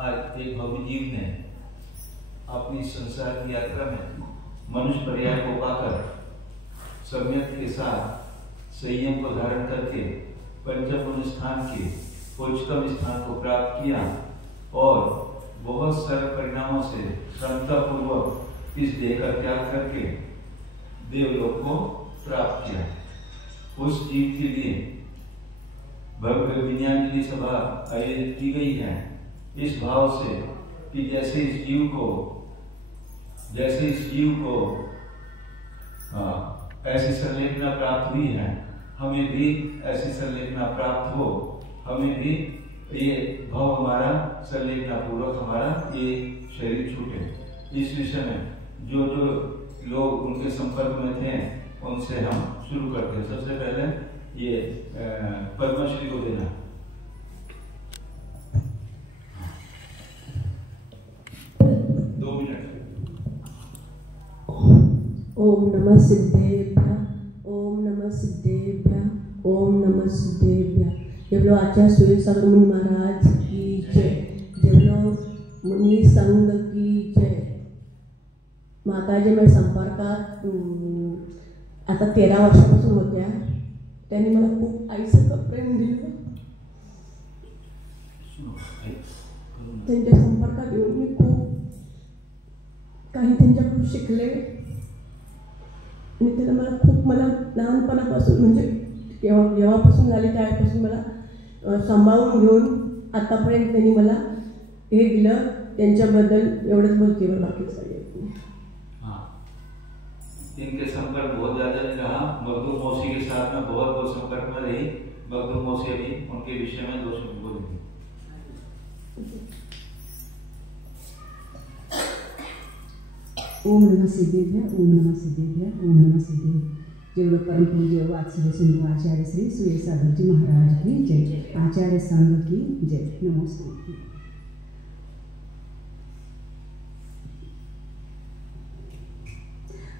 आज एक भव्य जीव ने अपनी संसार की यात्रा में मनुष्य पर्याय को पाकर सम्यक के साथ संयम को धारण करके पंचम स्थान के उच्चतम स्थान को प्राप्त किया और बहुत सारे परिणामों से क्षमतापूर्वक इस देह का त्याग करके देवलोक को प्राप्त किया। उस जीव के लिए भव्य विनयान्जलि सभा आयोजित की गई है इस भाव से कि जैसे इस जीव को ऐसी संलेखना प्राप्त हुई है, हमें भी ऐसी संलेखना प्राप्त हो, हमें भी ये भाव हमारा संलेखना पूर्वक हमारा ये शरीर छूटे। इस विषय में जो जो लोग उनके संपर्क में थे उनसे हम शुरू करते हैं। सबसे पहले ये पद्मश्री को देना। ओम नमः सिद्धेभ्यः, ओम नमः सिद्धेभ्यः, ओम नमः सिद्धेभ्यः। जब लोग आचार्य सूर्य सागर मुनि महाराज की जय, जब लोग मुनि संघ की जय। माताजी मेरे संपर्कात आता 13 वर्षापासून होत्या। त्यांनी मला खूप आईसारखं प्रेम दिलं। त्यांच्या संपर्कात येऊन मी खूप काही त्यांच्याकडून शिकले आणि त्याला मला लहानपणापासून म्हणजे जेव्हापासून झाले त्यावेळेपासून मला सांभाळून घेऊन आतापर्यंत त्यांनी मला हे दिलं। त्यांच्याबद्दल एवढंच बोलते मला, बाकी सगळे इनके संपर्क बहुत ज्यादा नहीं रहा। मखदूम मौसी के साथ में बहुत संपर्क में रही। मखदूम मौसी भी उनके विषय में 2 शब्द बोलेंगे। ओम नमः सिद्धेभ्यः, ओम नमः सिद्धेभ्यः, ओम नमः सिद्धेभ्यः। जेवढं परम पूज्य वात्सल्य सिंधु आचार्य श्री सूर्य सागर जी महाराज की जय, आचार्य संघ की जय। नमस्ते।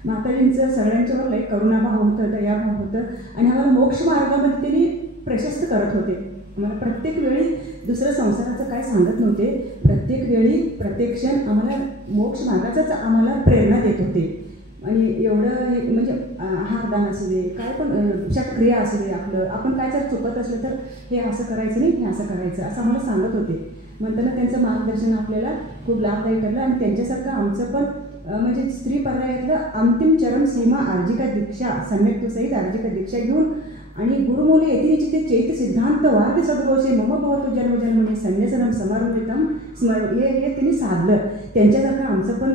माताजींचं सगळ्यांच्यावर लय करुणाभाव होतं, दयाभाव होतं आणि आम्हाला मोक्ष मार्गामध्ये त्यांनी प्रशस्त करत होते। आम्हाला प्रत्येक वेळी दुसरं संसाराचं काय सांगत नव्हते। प्रत्येक वेळी प्रत्येक क्षण आम्हाला मोक्ष मार्गाचाच आम्हाला प्रेरणा देत होते। आणि एवढं म्हणजे आहारदान असू दे, काय पण क्रिया असू दे, आपण काय जर चुकत असलं तर हे असं करायचं नाही, हे असं करायचं असं आम्हाला सांगत होते। म्हणताना त्यांचं मार्गदर्शन आपल्याला खूप लाभदायी ठरलं आणि त्यांच्यासारखं आमचं पण म्हणजे स्त्री पर्यायातलं अंतिम चरम सीमा अर्जिका दीक्षा सम्यक्तसहित अर्जिका दीक्षा घेऊन आणि गुरुमूले यतिनिचिते चैत सिद्धांत वाद सद्गोषे मम भवतु जन्म जन्मने संन्यासनम समारंभितम स्मरण हे त्यांनी साधलं। त्यांच्यासारखं आमचं पण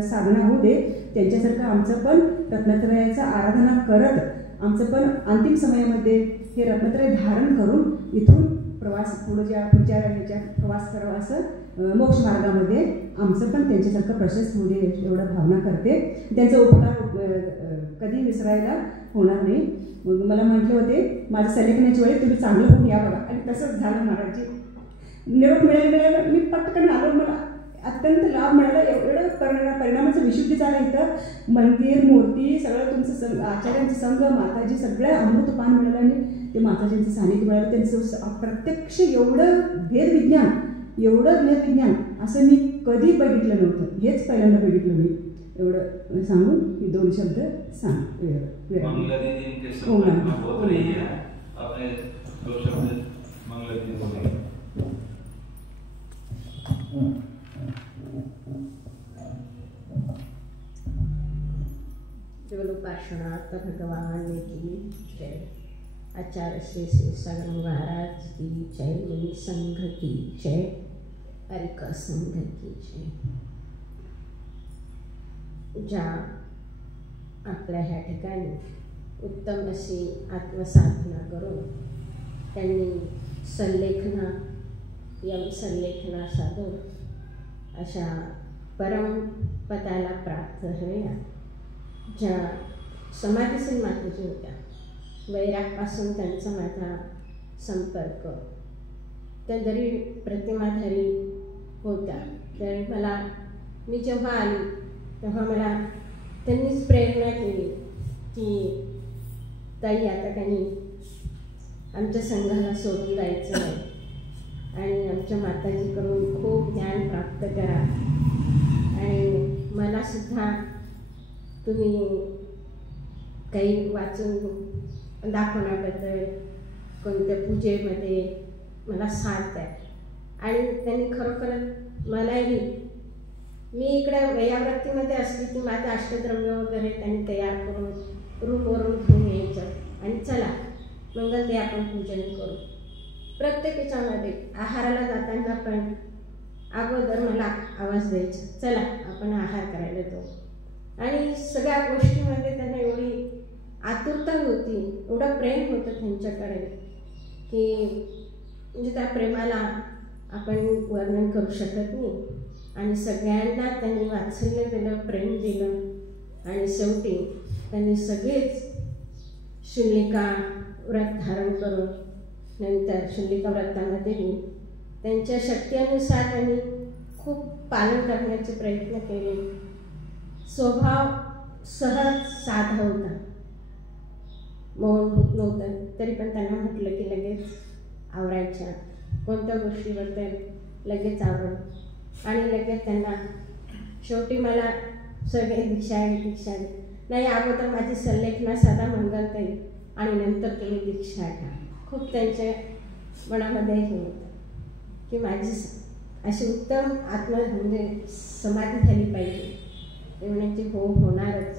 साधना होऊ दे, त्यांच्यासारखं आमचं पण रत्नत्रयाचा आराधना करत आमचं पण अंतिम समयामध्ये हे रत्नत्रय धारण करून इथून प्रवास पुढच्या ह्याच्यात प्रवास करावा असं मोक्ष मार्गामध्ये आमचं पण त्यांच्यासारखं प्रशस्त होऊ दे एवढं भावना करते। त्यांचा उपकार कधी विसरायला होणार नाही। मग मला म्हटले होते माझं संलेखनाच्या वेळी तुम्ही चांगलं होऊन या बघा, आणि तसंच झालं। महाराजजी निरोप मिळाला, मी पटकन आलो, मला अत्यंत लाभ मिळाला। एवढं परिणामाचं विशुद्धी झालं इथं। मंदिर मूर्ती सगळं तुमचं आचार्यांचं संघ माताजी सगळं अमृतपान मिळालं आणि ते माताजींचं सानिध्य मिळालं। त्यांचं प्रत्यक्ष एवढं भेदविज्ञान असं मी कधी बघितलं नव्हतं। हेच पहिल्यांदा बघितलं मी। एवढं सांगून ही 2 शब्द सांग। मंगला दीदी इनके संपर्क में बहुत रही है, अपने 2 शब्द मंगला दीदी बोलेंगे। देवलोपार्षणार्थ भगवान की जय, आचार्य श्री सागर महाराज की जय, मुनि संघ की जय, हरिका संघ की जय। ज्या आपल्या ह्या ठिकाणी उत्तम अशी आत्मसाधना करून त्यांनी संलेखना साधून अशा परमपदाला प्राप्त झालेल्या ज्या समाधीशील मातेजी होत्या, वैरागपासून त्यांचा माझा संपर्क, त्या जरी प्रतिमाधारी होत्या तरी मी जेव्हा आली तेव्हा मला त्यांनीच प्रेरणा केली की ताई आता त्यांनी आमच्या संघाला सोडून जायचं नाही आणि आमच्या माताजीकडून खूप प्राप्त करा आणि मला सुद्धा तुम्ही काही वाचून दाखवण्याबद्दल कोणत्या पूजेमध्ये मला साथ द्या. आणि त्यांनी खरोखरच मलाही मी इकडे वयावृत्तीमध्ये असली की माझं अष्टद्रव्य वगैरे त्यांनी तयार करून रूमवरून घेऊन यायचं आणि चला मंगल ते आपण पूजन करू. प्रत्येक याच्यामध्ये आहाराला जाताना पण अगोदर मला आवाज द्यायचा, चला आपण आहार करायला जाऊ. आणि सगळ्या गोष्टीमध्ये त्यांना एवढी आतुरता होती, एवढं प्रेम होतं त्यांच्याकडे की म्हणजे त्या प्रेमाला आपण वर्णन करू शकत नाही. आणि सगळ्यांना त्यांनी वात्सल्य दिलं, प्रेम दिलं आणि शेवटी त्यांनी सगळेच शुल्लिका व्रत धारण करून नंतर शुल्लिका व्रतामध्येही त्यांच्या शक्तीनुसार त्यांनी खूप पालन करण्याचे प्रयत्न केले. स्वभाव सहज साधा होता, मौन होत नव्हतं, तरी पण त्यांना म्हटलं की लगेच आवरायच्या, कोणत्या गोष्टीबद्दल लगेच आवड. आणि लगेच त्यांना शेवटी मला सगळे दीक्षा नाही, अगोदर माझी सल्लेखना साधा मंगलताई आणि नंतर तुम्ही दीक्षा घ्या. खूप त्यांच्या मनामध्ये हे होतं की माझी अशी उत्तम म्हणजे समाधी झाली पाहिजे. ते म्हणायचे हो होणारच.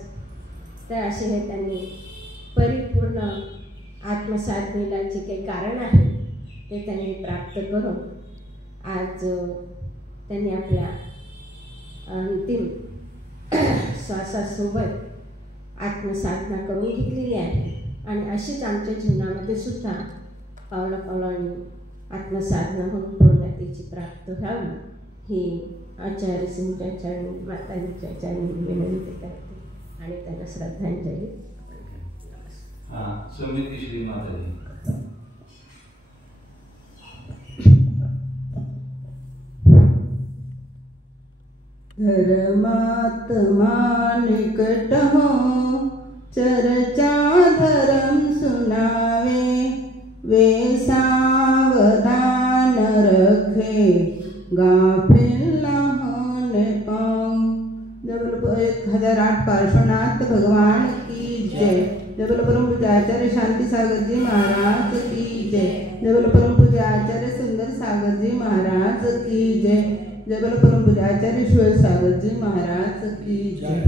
तर असे हे त्यांनी परिपूर्ण आत्मसाधनेला जे काही कारण आहे ते त्यांनी प्राप्त करून आज त्यांनी आपल्या अंतिम श्वासासोबत आत्मसाधना करून घेतलेली आहे. आणि अशीच आमच्या जीवनामध्ये सुद्धा पावलापावलांनी आत्मसाधना होऊन पूर्णतेची प्राप्त व्हावी ही आचार्य सिंहच्या चरणी, माताजीच्या चरणी विनंती करते आणि त्यांना श्रद्धांजली. समिती श्री माताजी. धर्मात्मा निकट हो, चर्चा धर्म सुनावे, वे सावधान रखे, गाफिल न होने पाऊं. जबलपुर 1008 पार्श्वनाथ भगवान की जय. जबलपुर पूज्य आचार्य शांति सागर जी महाराज की जय. जबलपुर पूज्य आचार्य सुंदर सागर जी महाराज की जय. जबलपुर पूज्य आचार्य शिव सागर जी महाराज की जय.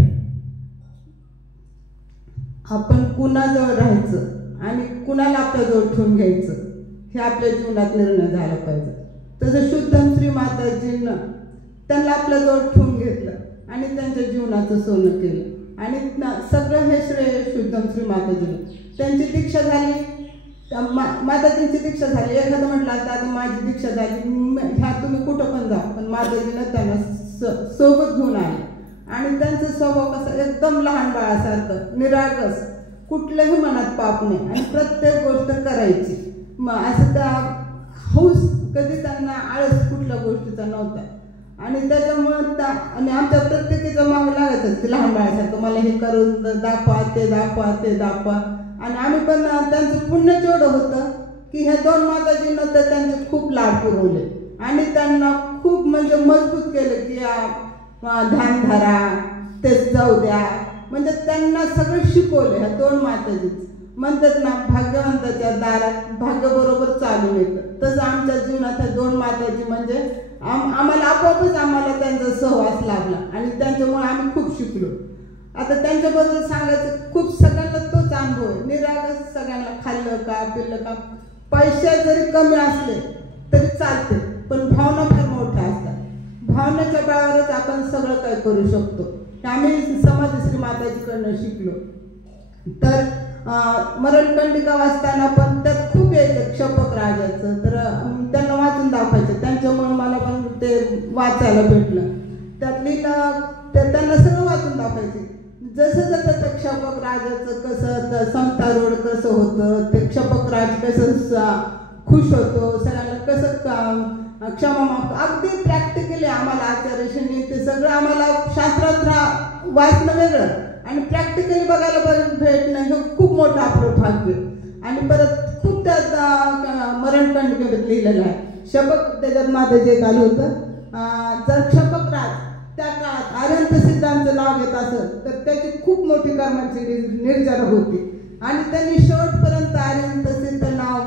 आपण कुणाजवळ राहायचं आणि कुणाला आपल्याजवळ ठेवून घ्यायचं हे आपल्या जीवनात निर्णय झाला पाहिजे. तसं शुद्धम श्री माताजींना त्यांना आपल्याजवळ ठेवून घेतलं आणि त्यांच्या जीवनाचं सोनं केलं आणि सगळं हे श्रेय शुद्धम श्री माताजीला. त्यांची दीक्षा झाली, माताजींची दीक्षा झाली. एखादं म्हटलं आता माझी दीक्षा झाली, ह्या तुम्ही कुठं पण जा, पण माताजीनं त्यांना सोबत घेऊन आले. आणि त्यांचा स्वभाव कसा एकदम लहान बाळासारखं निरागस, कुठल्याही मनात पाप नाही आणि प्रत्येक गोष्ट करायची. असं त्या हौस कधी त्यांना आळस कुठल्या गोष्टीचा नव्हता. आणि त्याच्यामुळं आणि आमच्या प्रत्येकीच्या मागं लागायचं की लहान बाळासारखं मला हे करून दाखवा, ते दाखवा, ते दाखवा. आणि आम्ही पण त्यांचं पुण्यच एवढं होतं की ह्या दोन माताजींना तर त्यांचे खूप लाड पुरवले आणि त्यांना खूप म्हणजे मजबूत केलं की ध्यान धरा, तेच जाऊ द्या. म्हणजे त्यांना सगळं शिकवलं ह्या दोन माताजीच. म्हणतात ना भाग्यवंताच्या दारात भाग्य बरोबर चालून येतं, तसं आमच्या जीवनात ह्या दोन माताजी म्हणजे आम्हाला आपोआपच आम्हाला त्यांचा सहवास लाभला आणि त्यांच्यामुळे आम्ही खूप शिकलो. आता त्यांच्याबद्दल सांगायचं खूप, सगळ्यांना तोच अनुभव आहे. निरागस, सगळ्यांना खाल्लं का पिल्लं का, पैसे जरी कमी असले तरी चालते, पण भावना फार मोठ्या असतात. भावनेच्या बळावरच आपण सगळं काय करू शकतो. आम्ही समाधी श्री माताजीकडनं शिकलो. तर मरणकंडिका वाचताना पण त्यात खूप यायचं क्षपक राजाचं, तर त्यांना वाचून दाखवायचं. त्यांच्यामुळे मला पण ते वाचायला भेटलं. त्यातली त्यांना सगळं वाचून दाखवायचे. जसं जसं ते क्षपक राजाचं कसं संस्थारूढ कसं होतं, ते क्षपक राज कसं खुश होतो, सगळ्यांना कसं क्षमा मागतो, अगदी प्रॅक्टिकली आम्हाला आचार्यशींनी ते सगळं आम्हाला शास्त्रात वाचणं वेगळं आणि प्रॅक्टिकली बघायला भेटणं हे खूप मोठं आपलं भाग्य. आणि परत खूप त्यात मरणकंडिकेत लिहिलेलं आहे. शपथ त्याच्यात माझं जे आलं होतं जर क्षपकराज त्या काळात आर्यंत सिद्धांचं नाव घेत असत तर त्याची खूप मोठी कर्माची निर्जरा होती आणि त्यांनी शेवटपर्यंत आर्यंत सिद्ध नाव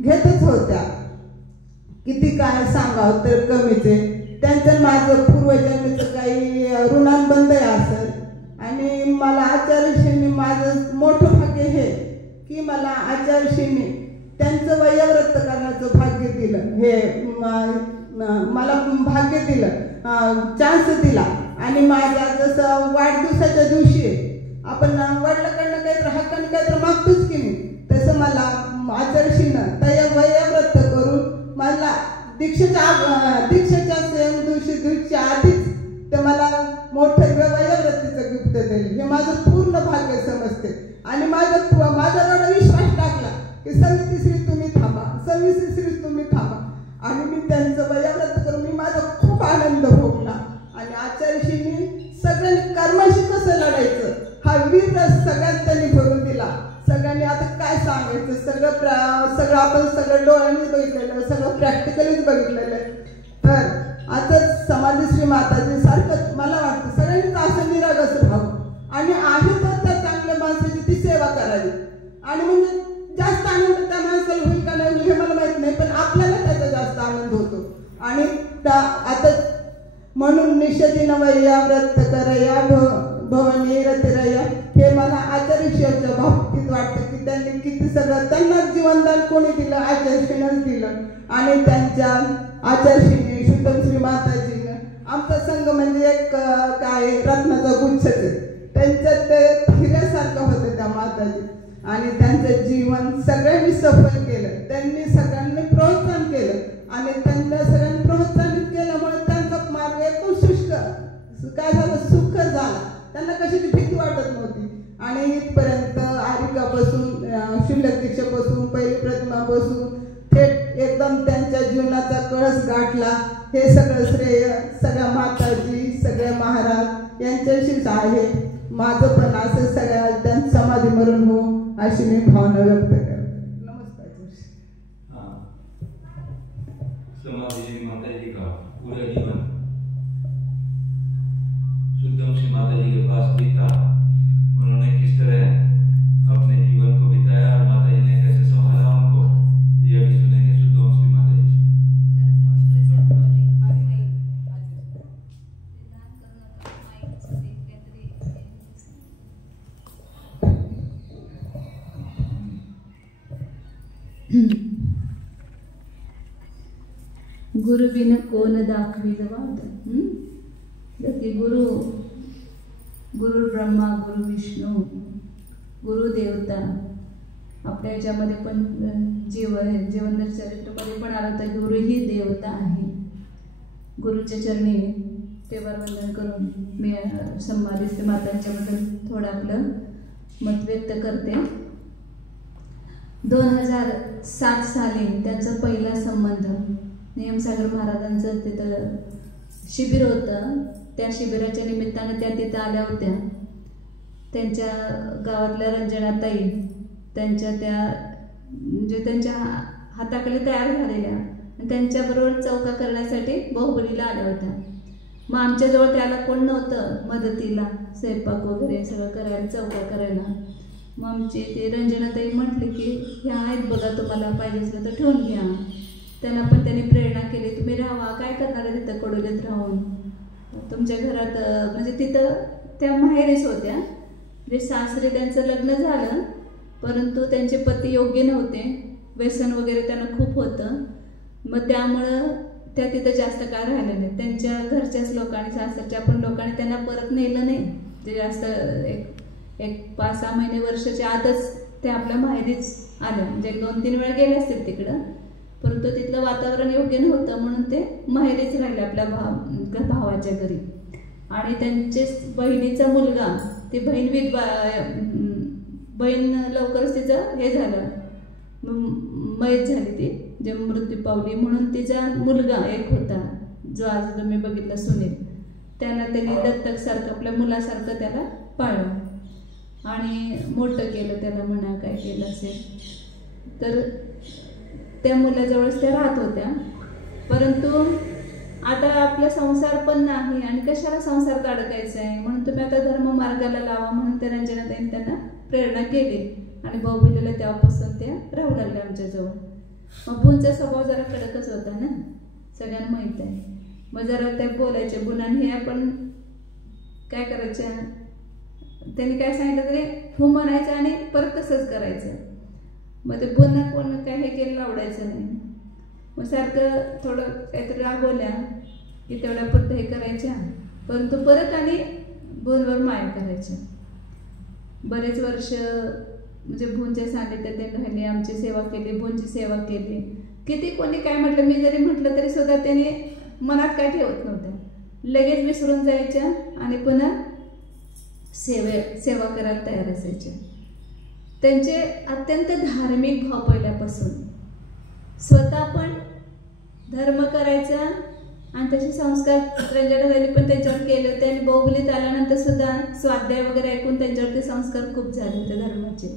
घेतच होत्या. किती काय सांगावं तर कमीच आहे. त्यांचं माझं पूर्वजन्मीचं काही ऋणानुबंध असेल आणि मला आचार्यश्रींनी माझं मोठं भाग्य हे की मला आचार्यश्रींनी त्यांचं वयोव्रत करण्याचं भाग्य दिलं. हे मला भाग्य दिलं, चान्स दिला. आणि माझ्या जसं वाढदिवसाच्या दिवशी आपण वडिलांकडनं काहीतरी हक्काने काहीतरी मागतोच की नाही, तसं मला आचार्यश्रीनं त्या वयोव्रत करून मला दीक्षेच्या दिवशी आधीच ते मला मोठं वयोव्रतीचं गिफ्ट दिलं. हे माझं पूर्ण भाग्य समजते. आणि माझ्याकडे विश्वास टाकला की समितीश्री तुम्ही थांबा, समितीश्री तुम्ही थांबा. आणि मी त्यांचं वयोव्रत करून मी माझा खूप आनंद भोगला. आणि आचार्यश्रींनी सगळ्यांनी कर्माशी कसं लढायचं हा वीररस सगळ्यांनी त्यांनी भरून दिला. सगळ्यांनी आता काय सांगायचं, सगळं आपण सगळं डोळ्यांनी बघितलेलं, सगळं प्रॅक्टिकलीच बघितलेलं. तर आता समाधीश्री माताजी सारखं मला वाटतं सगळ्यांनीच असं निरागस राहावं आणि आहे तर त्या चांगल्या माणसाची ती सेवा करावी. आणि म्हणजे जास्त आनंद त्या माणसाला होईल का नाही होईल हे मला माहित नाही, पण आपल्याला त्याचा जास्त आनंद होतो. आणि आता म्हणून निषेधीनं वैयाव्रत करया भवनी रतिरया हे मला आचार्यश्रीच्या बाबतीत वाटतं की त्यांनी किती सगळं त्यांनाच जीवनदान कोणी दिलं, आचार्यश्रीनंच दिलं. आणि त्यांच्या आचार्यश्रीने शुद्धश्री माताजीनं आमचा संघ म्हणजे एक काय रत्नाचा गुच्छच आहे. त्यांच्यात ते हिऱ्यासारखं होतं त्या माताजी. आणि त्यांचं जीवन सगळ्यांनी सफल केलं, त्यांनी सगळ्यांनी प्रोत्साहन केलं आणि त्यांना सगळ्यांनी प्रोत्साहित केल्यामुळे त्यांचा मार्ग एकदम शुष्क काय झालं, सुख झाला. त्यांना कशाची भीती वाटत नव्हती. आणि इथपर्यंत आरिकापासून शुल्लक दीक्षेपासून पहिली प्रतिमापासून थेट एकदम त्यांच्या जीवनाचा कळस गाठला. हे सगळं श्रेय सगळ्या माताजी, सगळे महाराज यांच्याशीच आहे. माझं पण असं सगळ्या त्यांचं समाधी मरण हो अशी मी भावना व्यक्त करते. नमस्कार. समाधि माताजी का पूरा जीवन शुद्धश्री माताजी के पास बीता. उन्होंने किस तरह अपने जीवन को बिताया और माताजी ने कैसे संभाला उनको, ये अभी सुनेंगे शुद्धश्री माताजी से. गुरु बिन कोण दाखवित वाट. जसे गुरु ब्रह्मा, गुरु विष्णू, गुरु देवता. आपल्या याच्यामध्ये पण जीवनदर चरित्रमध्ये पण आलं तर गुरु ही देवता आहे. गुरुच्या चरणी तेवर वंदन करून मी समाधीश्री मातांच्याबद्दल थोडं आपलं मत व्यक्त करते. 2007 साली त्यांचा पहिला संबंध नियमसागर महाराजांचं तिथं शिबिर होतं. त्या शिबिराच्या निमित्तानं त्या तिथं आल्या होत्या. त्यांच्या गावातल्या रंजनाताई त्यांच्या त्या म्हणजे त्यांच्या हाताखाली तयार झालेल्या आणि त्यांच्याबरोबर चौका करण्यासाठी बाहुबलीला आल्या होत्या. मग आमच्याजवळ त्याला कोण नव्हतं मदतीला, स्वयंपाक वगैरे सगळं करायला, चौका करायला. मग आमचे ते रंजनाताई म्हटले की ह्या आहेत बघा, तुम्हाला पाहिजे असलं तर ठेवून घ्या. त्यांना पण त्यांनी प्रेरणा केली, तुम्ही राहा, काय करणार आहे तिथं कडोलीत राहून, तुमच्या घरात. म्हणजे तिथं त्या माहेरीच होत्या. म्हणजे सासरे त्यांचं लग्न झालं परंतु त्यांचे पती योग्य नव्हते, व्यसन वगैरे त्यांना खूप होतं. मग त्यामुळं त्या तिथं जास्त काळ राहिल्या नाहीत. त्यांच्या घरच्याच लोकांनी, सासरच्या पण लोकांनी त्यांना परत नेलं नाही. ते जास्त एक 5-6 महिने वर्षाच्या आतच ते आपल्या माहेरीच आल्या. म्हणजे 2-3 वेळा गेले असतील तिकडं, परंतु तिथलं वातावरण योग्य नव्हतं म्हणून ते माहेरीच राहिले आपल्या भावाच्या घरी. आणि त्यांचे बहिणीचा मुलगा, ती बहीण लवकरच तिचं हे झालं, मयत झाली, ती जे मृत्यू पावली. म्हणून तिचा मुलगा एक होता जो आज तुम्ही बघितला, सुनील. त्यांना त्यांनी दत्तक सारखं आपल्या मुलासारखं त्याला पाळलं आणि मोठं केलं त्याला, म्हणा काय केलं असेल. तर त्या मुलाजवळच त्या राहत होत्या. परंतु आता आपला संसार पण नाही आणि कशाला संसारात अडकायचं आहे, म्हणून तुम्ही आता धर्म मार्गाला लावा म्हणून त्या रंजनाताईंनी त्यांना प्रेरणा केली आणि भाऊबीजेला तेव्हापासून त्या राहू लागल्या आमच्याजवळ. मग बुनचा स्वभाव जरा कडकच होता ना, सगळ्यांना माहीत आहे. मग जरा त्या बोलायच्या बुनान हे आपण काय करायच्या, त्यांनी काय सांगितलं तरी हो म्हणायचं आणि परत तसंच करायचं. मग ते पुन्हा कोण काय हे केलं आवडायचं नाही. मग सारखं थोडं काहीतरी रागवल्या की तेवढ्यापुरतं हे करायच्या, परंतु परत आणि बोनवर माया करायच्या. बरेच वर्ष म्हणजे भूनच्या सानिध्यात ते राहिले, आमची सेवा केली, भूनची सेवा केली. किती कोणी काय म्हटलं, मी जरी म्हटलं तरी सुद्धा त्याने मनात काय ठेवत नव्हत्या, लगेच विसरून जायच्या आणि पुन्हा सेवा करायला तयार असायचे. त्यांचे अत्यंत धार्मिक भाव पहिल्यापासून, स्वतः पण धर्म करायचा आणि तसे संस्कार रंजनाताईंनी पण त्यांच्यावर केले होते. आणि भाऊबीजेत आल्यानंतर सुद्धा स्वाध्याय वगैरे ऐकून त्यांच्यावरती संस्कार खूप झाले होते धर्माचे.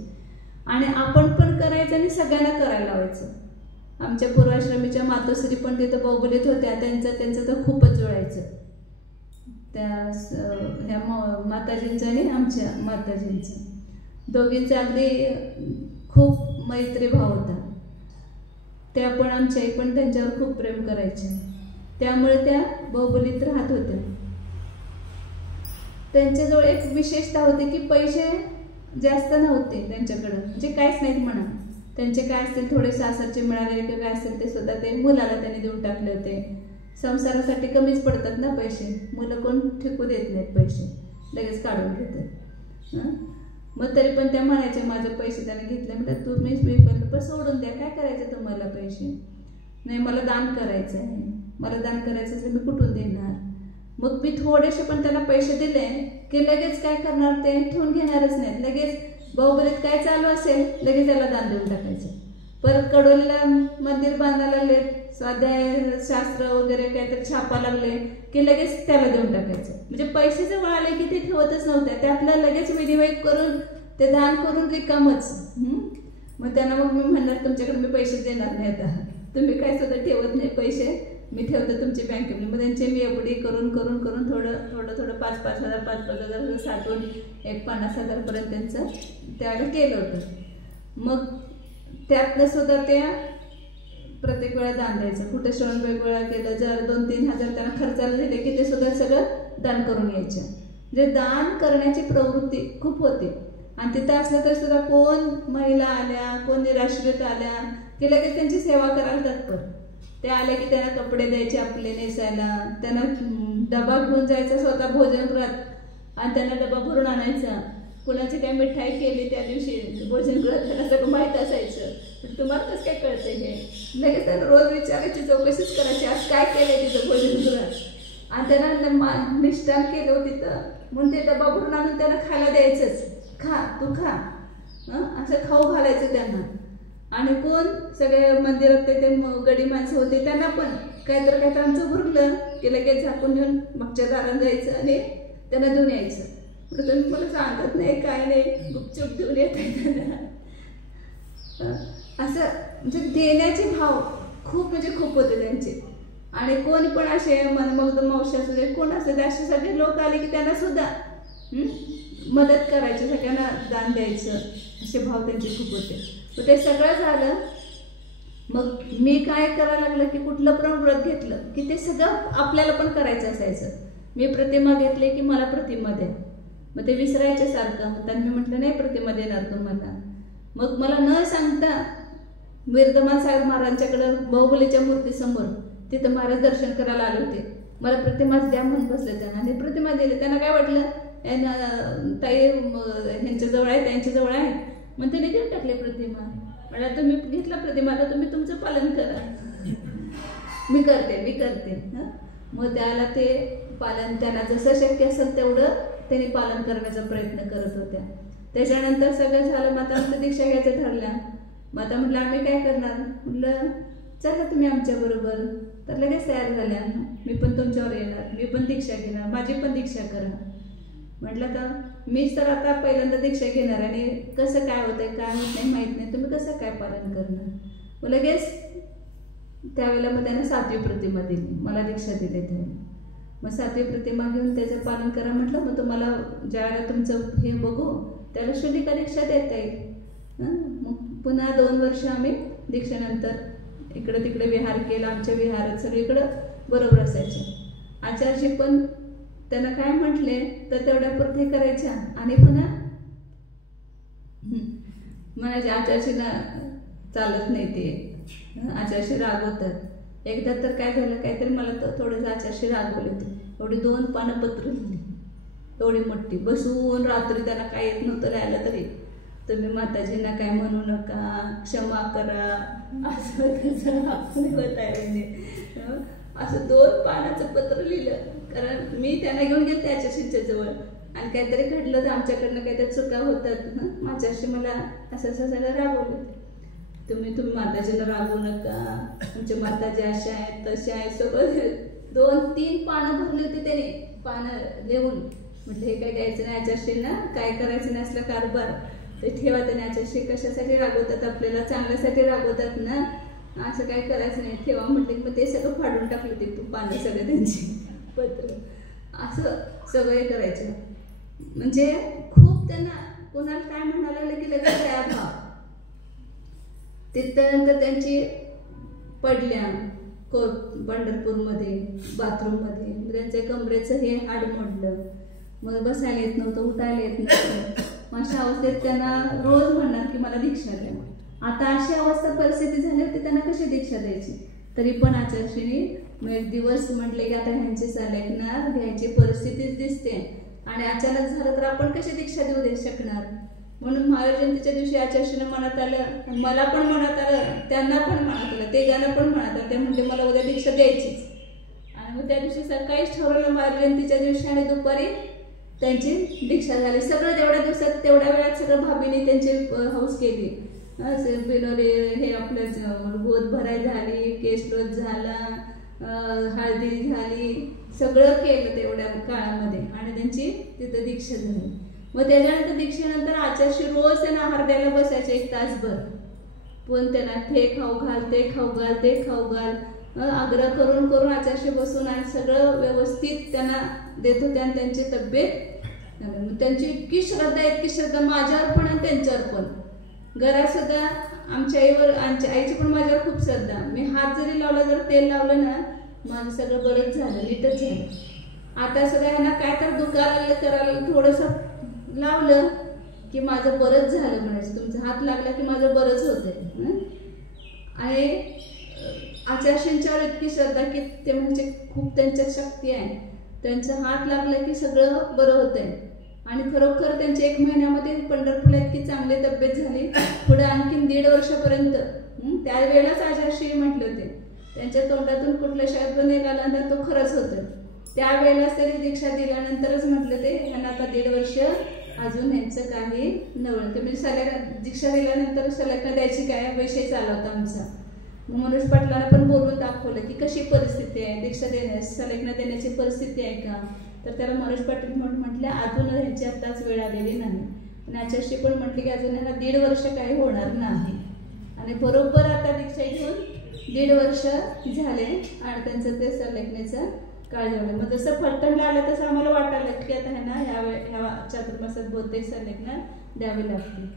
आणि आपण पण करायचं आणि सगळ्यांना करायला लावायचं. आमच्या पूर्वाश्रमीच्या मातोश्री पण तिथं भाऊबीजेत होत्या, त्यांचं तर खूपच जुळायचं. त्या ह्या माताजींचं आणि आमच्या माताजींचं दोघींचा अगदी खूप मैत्री भाव होता. त्या पण आमच्या आई पण त्यांच्यावर खूप प्रेम करायच्या, त्यामुळे त्या भाऊबीजेत राहत होत्या. त्यांच्याजवळ एक विशेषता होती की पैसे जास्त नव्हते त्यांच्याकडं, म्हणजे काहीच नाहीत म्हणा. त्यांचे काय असतील थोडे सासरचे मिळालेले किंवा काय असेल ते सुद्धा ते मुलाला त्यांनी देऊन टाकले होते. संसारासाठी कमीच पडतात ना पैसे, मुलं कोण ठेकू देत नाहीत, पैसे लगेच काढून घेतात. मग तरी पण त्या म्हणायच्या माझे पैसे त्याने घेतले. म्हटलं तुम्ही पण सोडून द्या, काय करायचं तुम्हाला पैसे. नाही मला दान करायचं आहे, मला दान करायचं असेल मी कुठून देणार. मग मी थोडेसे पण त्यांना पैसे दिले की लगेच काय करणार, ते ठेवून घेणारच नाहीत. लगेच भाऊबीजेत काय चालू असेल लगेच त्याला दान देऊन टाकायचं. परत कडोलीला मंदिर बांधायला लागले, स्वाध्याय शास्त्र वगैरे काहीतरी छापा लागले की लगेच त्याला देऊन टाकायचं. म्हणजे पैसे जवळ आले की ते ठेवतच नव्हत्या, त्यातला लगेच विनिमय करून ते दान करून रिकामच. मग त्यांना मग मी म्हणणार तुमच्याकडे मी पैसे देणार नाही, आता तुम्ही काय सुद्धा ठेवत नाही पैसे, मी ठेवते तुमची बँकेमध्ये. मग त्यांचे मी एवढी करून करून करून थोडं 5-5 हजार साठवून एक 50 हजारपर्यंत त्यांचं त्यावेळेला केलं होतं. मग त्यातलं सुद्धा त्या प्रत्येक वेळा दान द्यायचं. कुठे श्रवण वेगवेगळा केलं, जर 2-3 हजार त्यांना खर्चाला दिले की ते सुद्धा सगळं दान करून यायचं. म्हणजे दान करण्याची प्रवृत्ती खूप होती. आणि तिथं असलं तरी सुद्धा कोण महिला आल्या, कोण निराश्रित आल्या की लगेच त्यांची सेवा करायला तत्पर. ते आले की त्यांना कपडे द्यायचे आपले नेसायला, त्यांना डबा घेऊन जायचा स्वतः भोजनगृहात आणि त्यांना डबा भरून आणायचा. कुणाची काय मिठाई केली त्या दिवशी भोजनगृहात त्यांना सगळं माहीत असायचं. पण तुम्हाला कसं काय कळतंय हे, लगेच त्यांना रोज विचारायची, चौकशीच करायची आज काय केलंय तिथं भोजनगृहात. आणि त्यांना निष्ठान केलं होतं तिथं म्हणून ते डबा भरून आणून त्यांना खायला द्यायचंच. खा तू खा, असं खाऊ घालायचं त्यांना. आणि कोण सगळे मंदिरात ते गडी माणसं होते त्यांना पण काहीतरी आमचं भरलं की लगेच झाकून घेऊन मागच्या दारात जायचं आणि त्यांना देऊन यायचं. म्हणजे तुम्ही मला सांगत नाही काय नाही, गुपचूप देऊन येत आहे त्यांना. असं म्हणजे देण्याचे भाव खूप म्हणजे खूप होते त्यांचे. आणि कोणी पण असे मनमग्ध मावशी असू दे, कोण असू दे, असे सगळे लोक आले की त्यांना सुद्धा मदत करायची, सगळ्यांना दान द्यायचं, असे भाव त्यांचे खूप होते. तर ते सगळं झालं. मग मी काय करायला लागलं की कुठलं पण व्रत घेतलं की ते सगळं आपल्याला पण करायचं असायचं. मी प्रतिमा घेतली की मला प्रतिमा द्या, मग ते विसरायचे सारखं. त्यांनी मी म्हटलं नाही प्रतिमा देणार तुम्हाला. मग मला न सांगता विरदमान साहेब महाराजांच्याकडं भाऊबलीच्या मूर्तीसमोर तिथं महाराज दर्शन करायला आले होते. मला प्रतिमाच द्या म्हणून बसले त्यांना आणि प्रतिमा दिली. त्यांना काय वाटलं यांना ताई ह्यांच्याजवळ आहे, त्यांच्याजवळ आहे, मग त्यांनी देऊन टाकले प्रतिमा. मला तुम्ही घेतला प्रतिमा, आता तुम्ही तुमचं पालन करा, मी करते. मग त्याला ते पालन त्यांना जसं शक्य असेल तेवढं त्यांनी पालन करण्याचा प्रयत्न करत होत्या. त्याच्यानंतर सगळं झालं. माता आमचं दीक्षा घ्यायचं ठरल्या. माता म्हटलं आम्ही काय करणार. म्हटलं चला तुम्ही आमच्याबरोबर. तर लगेच तयार झाल्या, मी पण तुमच्यावर येणार, मी पण दीक्षा घेणार, माझी पण दीक्षा करा. म्हटलं तर मीच तर आता पहिल्यांदा दीक्षा घेणार आणि कसं काय होतंय काय होत नाही माहीत नाही, तुम्ही कसं काय पालन करणार. मग लगेच त्यावेळेला मग त्याने 7वी प्रतिमा दिली, मला दीक्षा दिली त्याने. मग 7वी प्रतिमा घेऊन त्याचं पालन करा म्हटलं. मग तुम्हाला ज्यावेळेला तुमचं हे बघू त्याला शुद्धिका दीक्षा देता येईल. मग पुन्हा 2 वर्ष आम्ही दीक्षेनंतर इकडं तिकडे विहार केला. आमच्या विहारात सगळीकडं बरोबर असायचे. आचार्यजी पण त्यांना काय म्हटले तर तेवढ्या पुरते करायच्या आणि पुन्हा म्हणायचे आचार्यजींना चालत नाही ते, आचार्यजी रागवतात. एकदा तर काय झालं, काहीतरी मला तर थोडंसं आचार्यजी रागवले होते. एवढी 2 पानं पत्र लिहिली, एवढी मोठी बसून. रात्री त्यांना काय येत नव्हतं लिहायला तरी, तुम्ही माताजींना काय म्हणू नका, क्षमा करा, असं तसं बतायला. असं 2 पानाचं पत्र लिहिलं. कारण मी त्यांना घेऊन गेले आचार्यजींच्या जवळ आणि काहीतरी घडलं तर आमच्याकडनं काहीतरी चुका होतात. माझ्याशी मला असं सगळं रागवलं. तुम्ही माताजीला रागवू नका, आमच्या माताजी अशा आहेत तशा आहेत, सगळं 2-3 पानं भरली होती त्याने पानं लिहून. म्हटलं हे काय द्यायचं नाही आचार्यजींना, काय करायचं नाही असलं कारभार ते ठेवा. त्याने आचार्यजी कशासाठी रागवतात आपल्याला, चांगल्यासाठी रागवतात ना, असं काय करायचं नाही, ठेवा म्हटलं. मग ते सगळं फाडून टाकले ते पानं सगळे त्यांची पत्र. असं सगळे करायचं. म्हणजे खूप त्यांना कोणाला काय म्हणायला लागलं की लगेच दयाभाव. त्यानंतर त्यांची पडल्या पंढरपूरमध्ये बाथरूममध्ये, त्यांच्या कमरेचं हे हाड मोडलं. मग बसायला येत नव्हतं, उठायला येत नव्हतं. अशा अवस्थेत त्यांना रोज म्हणणार की मला दीक्षा द्या. आता अशी अवस्था परिस्थिती झाली होती, त्यांना कशी दीक्षा द्यायची. तरी पण आचार्यजींनी मग एक दिवस म्हटले की आता ह्यांची सलेकणार घ्यायची परिस्थितीच दिसते आणि अचानक झालं तर आपण कशी दीक्षा देऊ दे शकणार. म्हणून महावीर जयंतीच्या दिवशी आचार्यजींना मनात आलं, मला पण मनात आलं, त्यांना पण मनात आलं, तेघांना पण मनात आलं. ते म्हणजे मला उद्या दीक्षा द्यायचीच. आणि मग त्या दिवशी सकाळीच ठरवलं महावीर जयंतीच्या दिवशी आणि दुपारी त्यांची दीक्षा झाली. सगळं तेवढ्या दिवसात तेवढ्या वेळात सगळं भाभीने त्यांची हौस केली. बिनोरे हे आपलं गोद भराय झाली, केशलोच झाला, हळदी झाली, सगळं केलं तेवढ्या काळामध्ये आणि त्यांची तिथं दीक्षा झाली. मग त्याच्यानंतर दीक्षेनंतर आचार्यजी रोज त्यांना आहार द्यायला बसायचे 1 तासभर. पण त्यांना हे खाऊ घाल, ते खाऊ घाल, ते खाऊ घाल, आग्रह करून करून आचार्यजी बसून आणि सगळं व्यवस्थित त्यांना देत होते. आणि त्यांची तब्येत, त्यांची इतकी श्रद्धा माझ्यावर पण आणि त्यांच्यावर पण. घरात सुद्धा आमच्या आईची पण माझ्यावर खूप श्रद्धा. मी हात जरी लावला, जर तेल लावलं ना, माझं सगळं बरंच झालं, नीटच झालं. आता सगळ्यांना काय तर दुखायला करायला थोडंसं लावलं की माझं बरंच झालं म्हणायचं. तुमचा हात लागला की माझं बरंच होतंय. आणि आचार्यजींच्यावर इतकी श्रद्धा की ते म्हणजे खूप त्यांच्यात शक्ती आहे. त्यांचा हात लागला की सगळं बरं होतंय. आणि खरोखर त्यांच्या 1 महिन्यामध्ये पंढरपूरला इतकी चांगली तब्येत झाली. पुढे आणखीन 1.5 वर्षापर्यंत त्यावेळेलाच आचार्यजी म्हटले होते, त्यांच्या तोंडातून कुठल्या शब्द निघाला तर तो खरंच होतं. त्यावेळेलाच त्यांनी दीक्षा दिल्यानंतरच म्हटलं ते यांना आता 1.5 वर्ष अजून यांचं काही नवळतं. म्हणजे दीक्षा दिल्यानंतर सलेक्ट द्यायची काय विषय चालला होता आमचा. मग मनोज पाटलांना पण बोलून दाखवलं की कशी परिस्थिती आहे, दीक्षा देण्यास सलेक्ट देण्याची परिस्थिती आहे का. तर त्याला मनोज पाटील म्हटले अजून ह्यांची आत्ताच वेळ आलेली नाही. आणि आचार्यजी पण म्हटले की अजून ह्यांना 1.5 वर्ष काही होणार नाही. आणि बरोबर आता दीक्षा घेऊन 1.5 वर्ष झाले आणि त्यांचं ते सलेक्टण्याचं काळ झालं. मग जसं फलटणला आलं तसं आम्हाला वाटायला की आता ह्यांना ह्या चातुर्मासात बहुतेक सलेक्टना द्यावी लागते.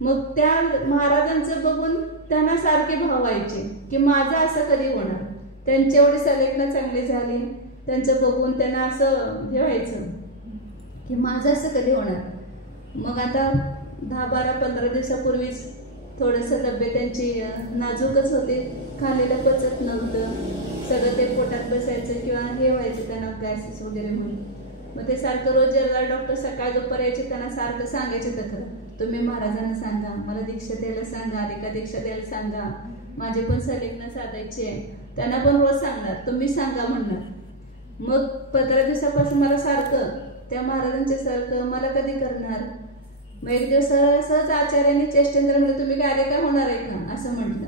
मग त्या महाराजांचं बघून त्यांना सारखे भाव व्हायचे की माझं असं कधी होणार. त्यांची एवढी सलेक्टना चांगली झाली, त्यांचं बघून त्यांना असं हे व्हायचं की माझं असं कधी होणार. मग आता 10, 12, 15 दिवसापूर्वीच थोडंसं तब्येत त्यांची नाजूकच होते, खाल्लेलं पचत नव्हतं, सगळं ते पोटात बसायचं किंवा हे व्हायचं त्यांना गॅसेस वगैरे म्हणून. मग ते सारखं रोज जर डॉक्टर सकाळ दुपार यायचे, त्यांना सारखं सांगायचे तक्रार, तुम्ही महाराजांना सांगा, मला दीक्षा द्यायला सांगा, रेखा दीक्षा द्यायला सांगा, माझे पण सलेक्टना साधायचे आहे. त्यांना पण रोज सांगणार, तुम्ही सांगा म्हणणार. मग 15 दिवसापासून मला सारखं त्या महाराजांच्या सारखं मला कधी करणार. मग एक दिवस सहज आचार्यांनी चेष्टेंद्र म्हणजे तुम्ही काय आरिका होणार आहे का असं म्हटलं.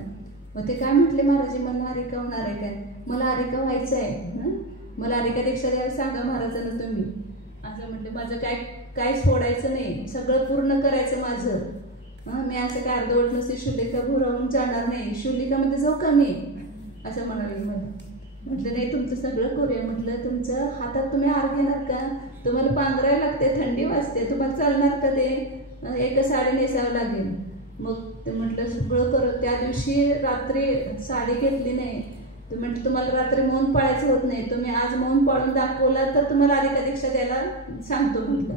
मग ते काय म्हटले महाराज, मला आरिका होणार आहे काय, मला आरिका व्हायचं आहे, मला आरिका दीक्षा द्यायला सांगा महाराजांना तुम्ही असं म्हटलं. माझं काय सोडायचं नाही, सगळं पूर्ण करायचं माझं. मी असं काय अर्धवट नसते शुलिका भुरवून जाणार नाही, शुलिकामध्ये जाऊ का मी, असं म्हणाले मला. म्हटलं नाही, तुमचं सगळं करूया. म्हटलं तुमचं हातात तुम्ही हार घेणार का? तुम्हाला पांघरायला लागते, थंडी वाजते, तुम्हाला चालणार का? ते एक साडी नेसावं लागेल. मग ते म्हटलं सगळं करू. त्या दिवशी रात्री साडी घेतली नाही. म्हटलं तुम्हाला रात्री मौन पाळायचं होत नाही, तुम्ही आज मौन पाळून दाखवला तर तुम्हाला आरिका दीक्षा द्यायला सांगतो म्हटलं.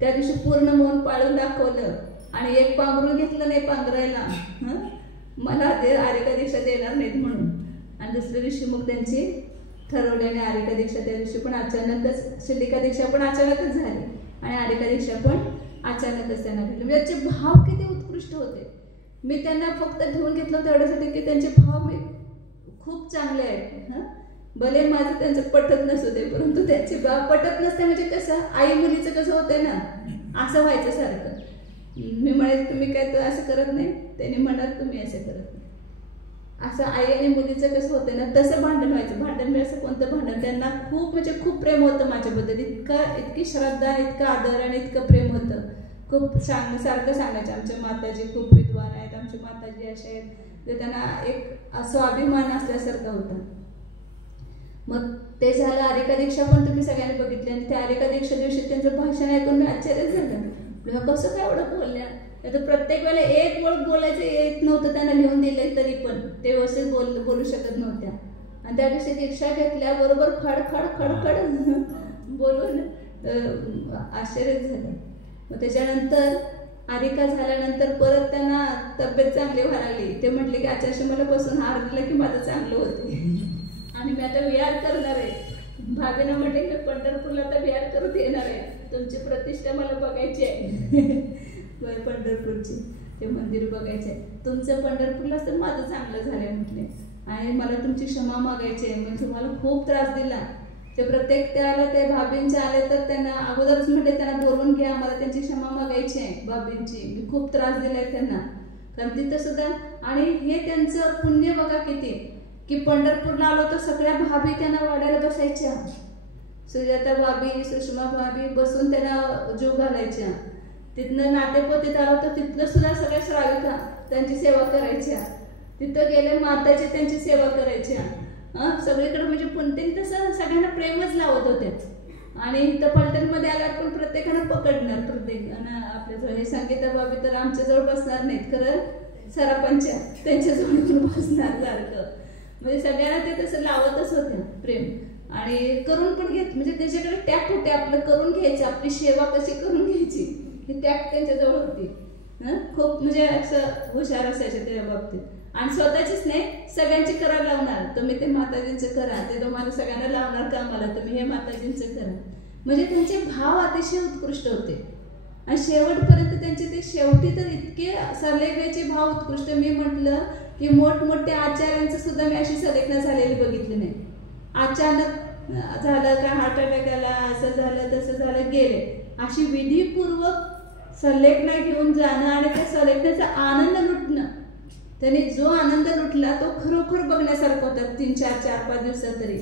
त्या दिवशी पूर्ण मौन पाळून दाखवलं आणि एक पांघरून घेतलं नाही पांघरायला. मला ते आरिका दीक्षा देणार नाहीत म्हणून. आणि दुसऱ्या दिवशी मग त्यांची ठरवल्याने आरिका दीक्षा त्या दिवशी पण अचानकच, शिलिका दीक्षा पण अचानकच झाली आणि आरिका दीक्षा पण अचानकच त्यांना भेटले. म्हणजे त्यांचे भाव किती उत्कृष्ट होते. मी त्यांना फक्त घेऊन घेतलं होतं एवढ्यासाठी की त्यांचे भाव मी खूप चांगले आहेत. भले माझं त्यांचं पटत नसू दे, परंतु त्यांचे भाव पटत नसते म्हणजे कसं, आई मुलीचं कसं होतंय ना, असं व्हायचं सारखं. मी म्हणायचं तुम्ही काय तर असं करत नाही, त्यांनी म्हणत तुम्ही असं करत नाही. असं आई आणि मुलीचं कसं होतं ना, तसं भांडण व्हायचं. भांडण मी असं कोणतं भांडण, त्यांना खूप म्हणजे खूप प्रेम होतं माझ्याबद्दल. इतकी श्रद्धा, इतका आदर आणि इतकं प्रेम होतं. खूप सारखं सांगायचं आमच्या माताजी खूप विद्वान आहेत, आमची माताजी अशा आहेत. ते त्यांना एक स्वाभिमान असल्यासारखा होता. मग ते झालं. आरिका दीक्षा पण तुम्ही सगळ्यांनी बघितली आणि त्या आरिका दीक्षा दिवशी त्यांचं भाषण ऐकून मी आश्चर्य झालं. कसं काय एवढं बोलल्या? तर प्रत्येक वेळेला एक बोल बोलायचं येत नव्हतं त्यांना, लिहून दिलं तरी पण ते व्यवस्थित बोलू शकत नव्हत्या. आणि त्या दिवशी दीक्षा घेतल्याबरोबर खडखड खडखड बोलून आश्चर्य झालं. मग त्याच्यानंतर आरिका झाल्यानंतर परत त्यांना तब्येत चांगली व्हायला लागली. ते म्हटले की आचार्य मला बसून हार दिला की माझं चांगलं होते आणि मी आता विहार करणार आहे. भाभीनं म्हटले मी पंढरपूरला आता विहार करत येणार आहे, तुमची प्रतिष्ठा मला बघायची आहे पंढरपूरची, ते मंदिर बघायचं आहे. तुमचं पंढरपूरलाच तर माझं चांगलं झालंय म्हटले आणि मला तुमची क्षमा मागायची आहे. म्हणजे तुम्हाला खूप त्रास दिला. ते प्रत्येक त्याला ते भाभींचे आले तर त्यांना अगोदरच म्हटले त्यांना बोलून घ्या, मला त्यांची क्षमा मागायची आहे भाभींची, मी खूप त्रास दिलाय त्यांना. कारण तिथं सुद्धा आणि हे त्यांचं पुण्य बघा किती, की पंढरपूरला आलो तर सगळ्या भाभी त्यांना वाढायला बसायच्या. सुजाता भाभी, सुषमा भाभी बसून त्यांना जीव घालायच्या. तिथनं नातेपतीत आलो तर तिथलं सुद्धा सगळ्या श्राविका त्यांची सेवा करायच्या. तिथं गेले माताची त्यांची सेवा करायच्या. सगळीकडे म्हणजे पुणते तसं सगळ्यांना प्रेमच लावत होते. आणि इथं पलटणमध्ये आल्यावर पण प्रत्येकानं पकडणार, प्रत्येकानं आपल्याजवळ. हे संगीता बाबी तर आमच्याजवळ बसणार नाहीत, खरं सरापांच्या त्यांच्याजवळ पण बसणार सारखं. म्हणजे सगळ्यांना ते तसं लावतच होते प्रेम. आणि करून पण घेत, म्हणजे त्याच्याकडे टॅक्ट होते आपलं करून घ्यायचं, आपली सेवा कशी करून घ्यायची ही टॅक्ट त्यांच्याजवळ होती. खूप म्हणजे असं हुशार असायचे त्या बाबतीत. आणि स्वतःचीच नाही, सगळ्यांची करायला लावणार. तुम्ही ते माताजींचं करा, ते तुम्हाला सगळ्यांना लावणार का मला, तुम्ही हे माताजींचं करा. म्हणजे त्यांचे भाव अतिशय उत्कृष्ट होते. आणि शेवटपर्यंत त्यांचे ते शेवटी तर इतके सरलेखाचे भाव उत्कृष्ट. मी म्हटलं की मोठमोठ्या आचार्यांचं सुद्धा मी अशी सलेखना झालेली बघितली नाही. अचानक झालं का हार्ट अटॅक आला, असं झालं तसं झालं, गेले. अशी विधीपूर्वक सलेखना घेऊन जाणं आणि त्या सलेखनाचा आनंद लुटणं, त्यांनी जो आनंद लुटला तो खरोखर बघण्यासारखा होता. 3-4-5 दिवसात तरी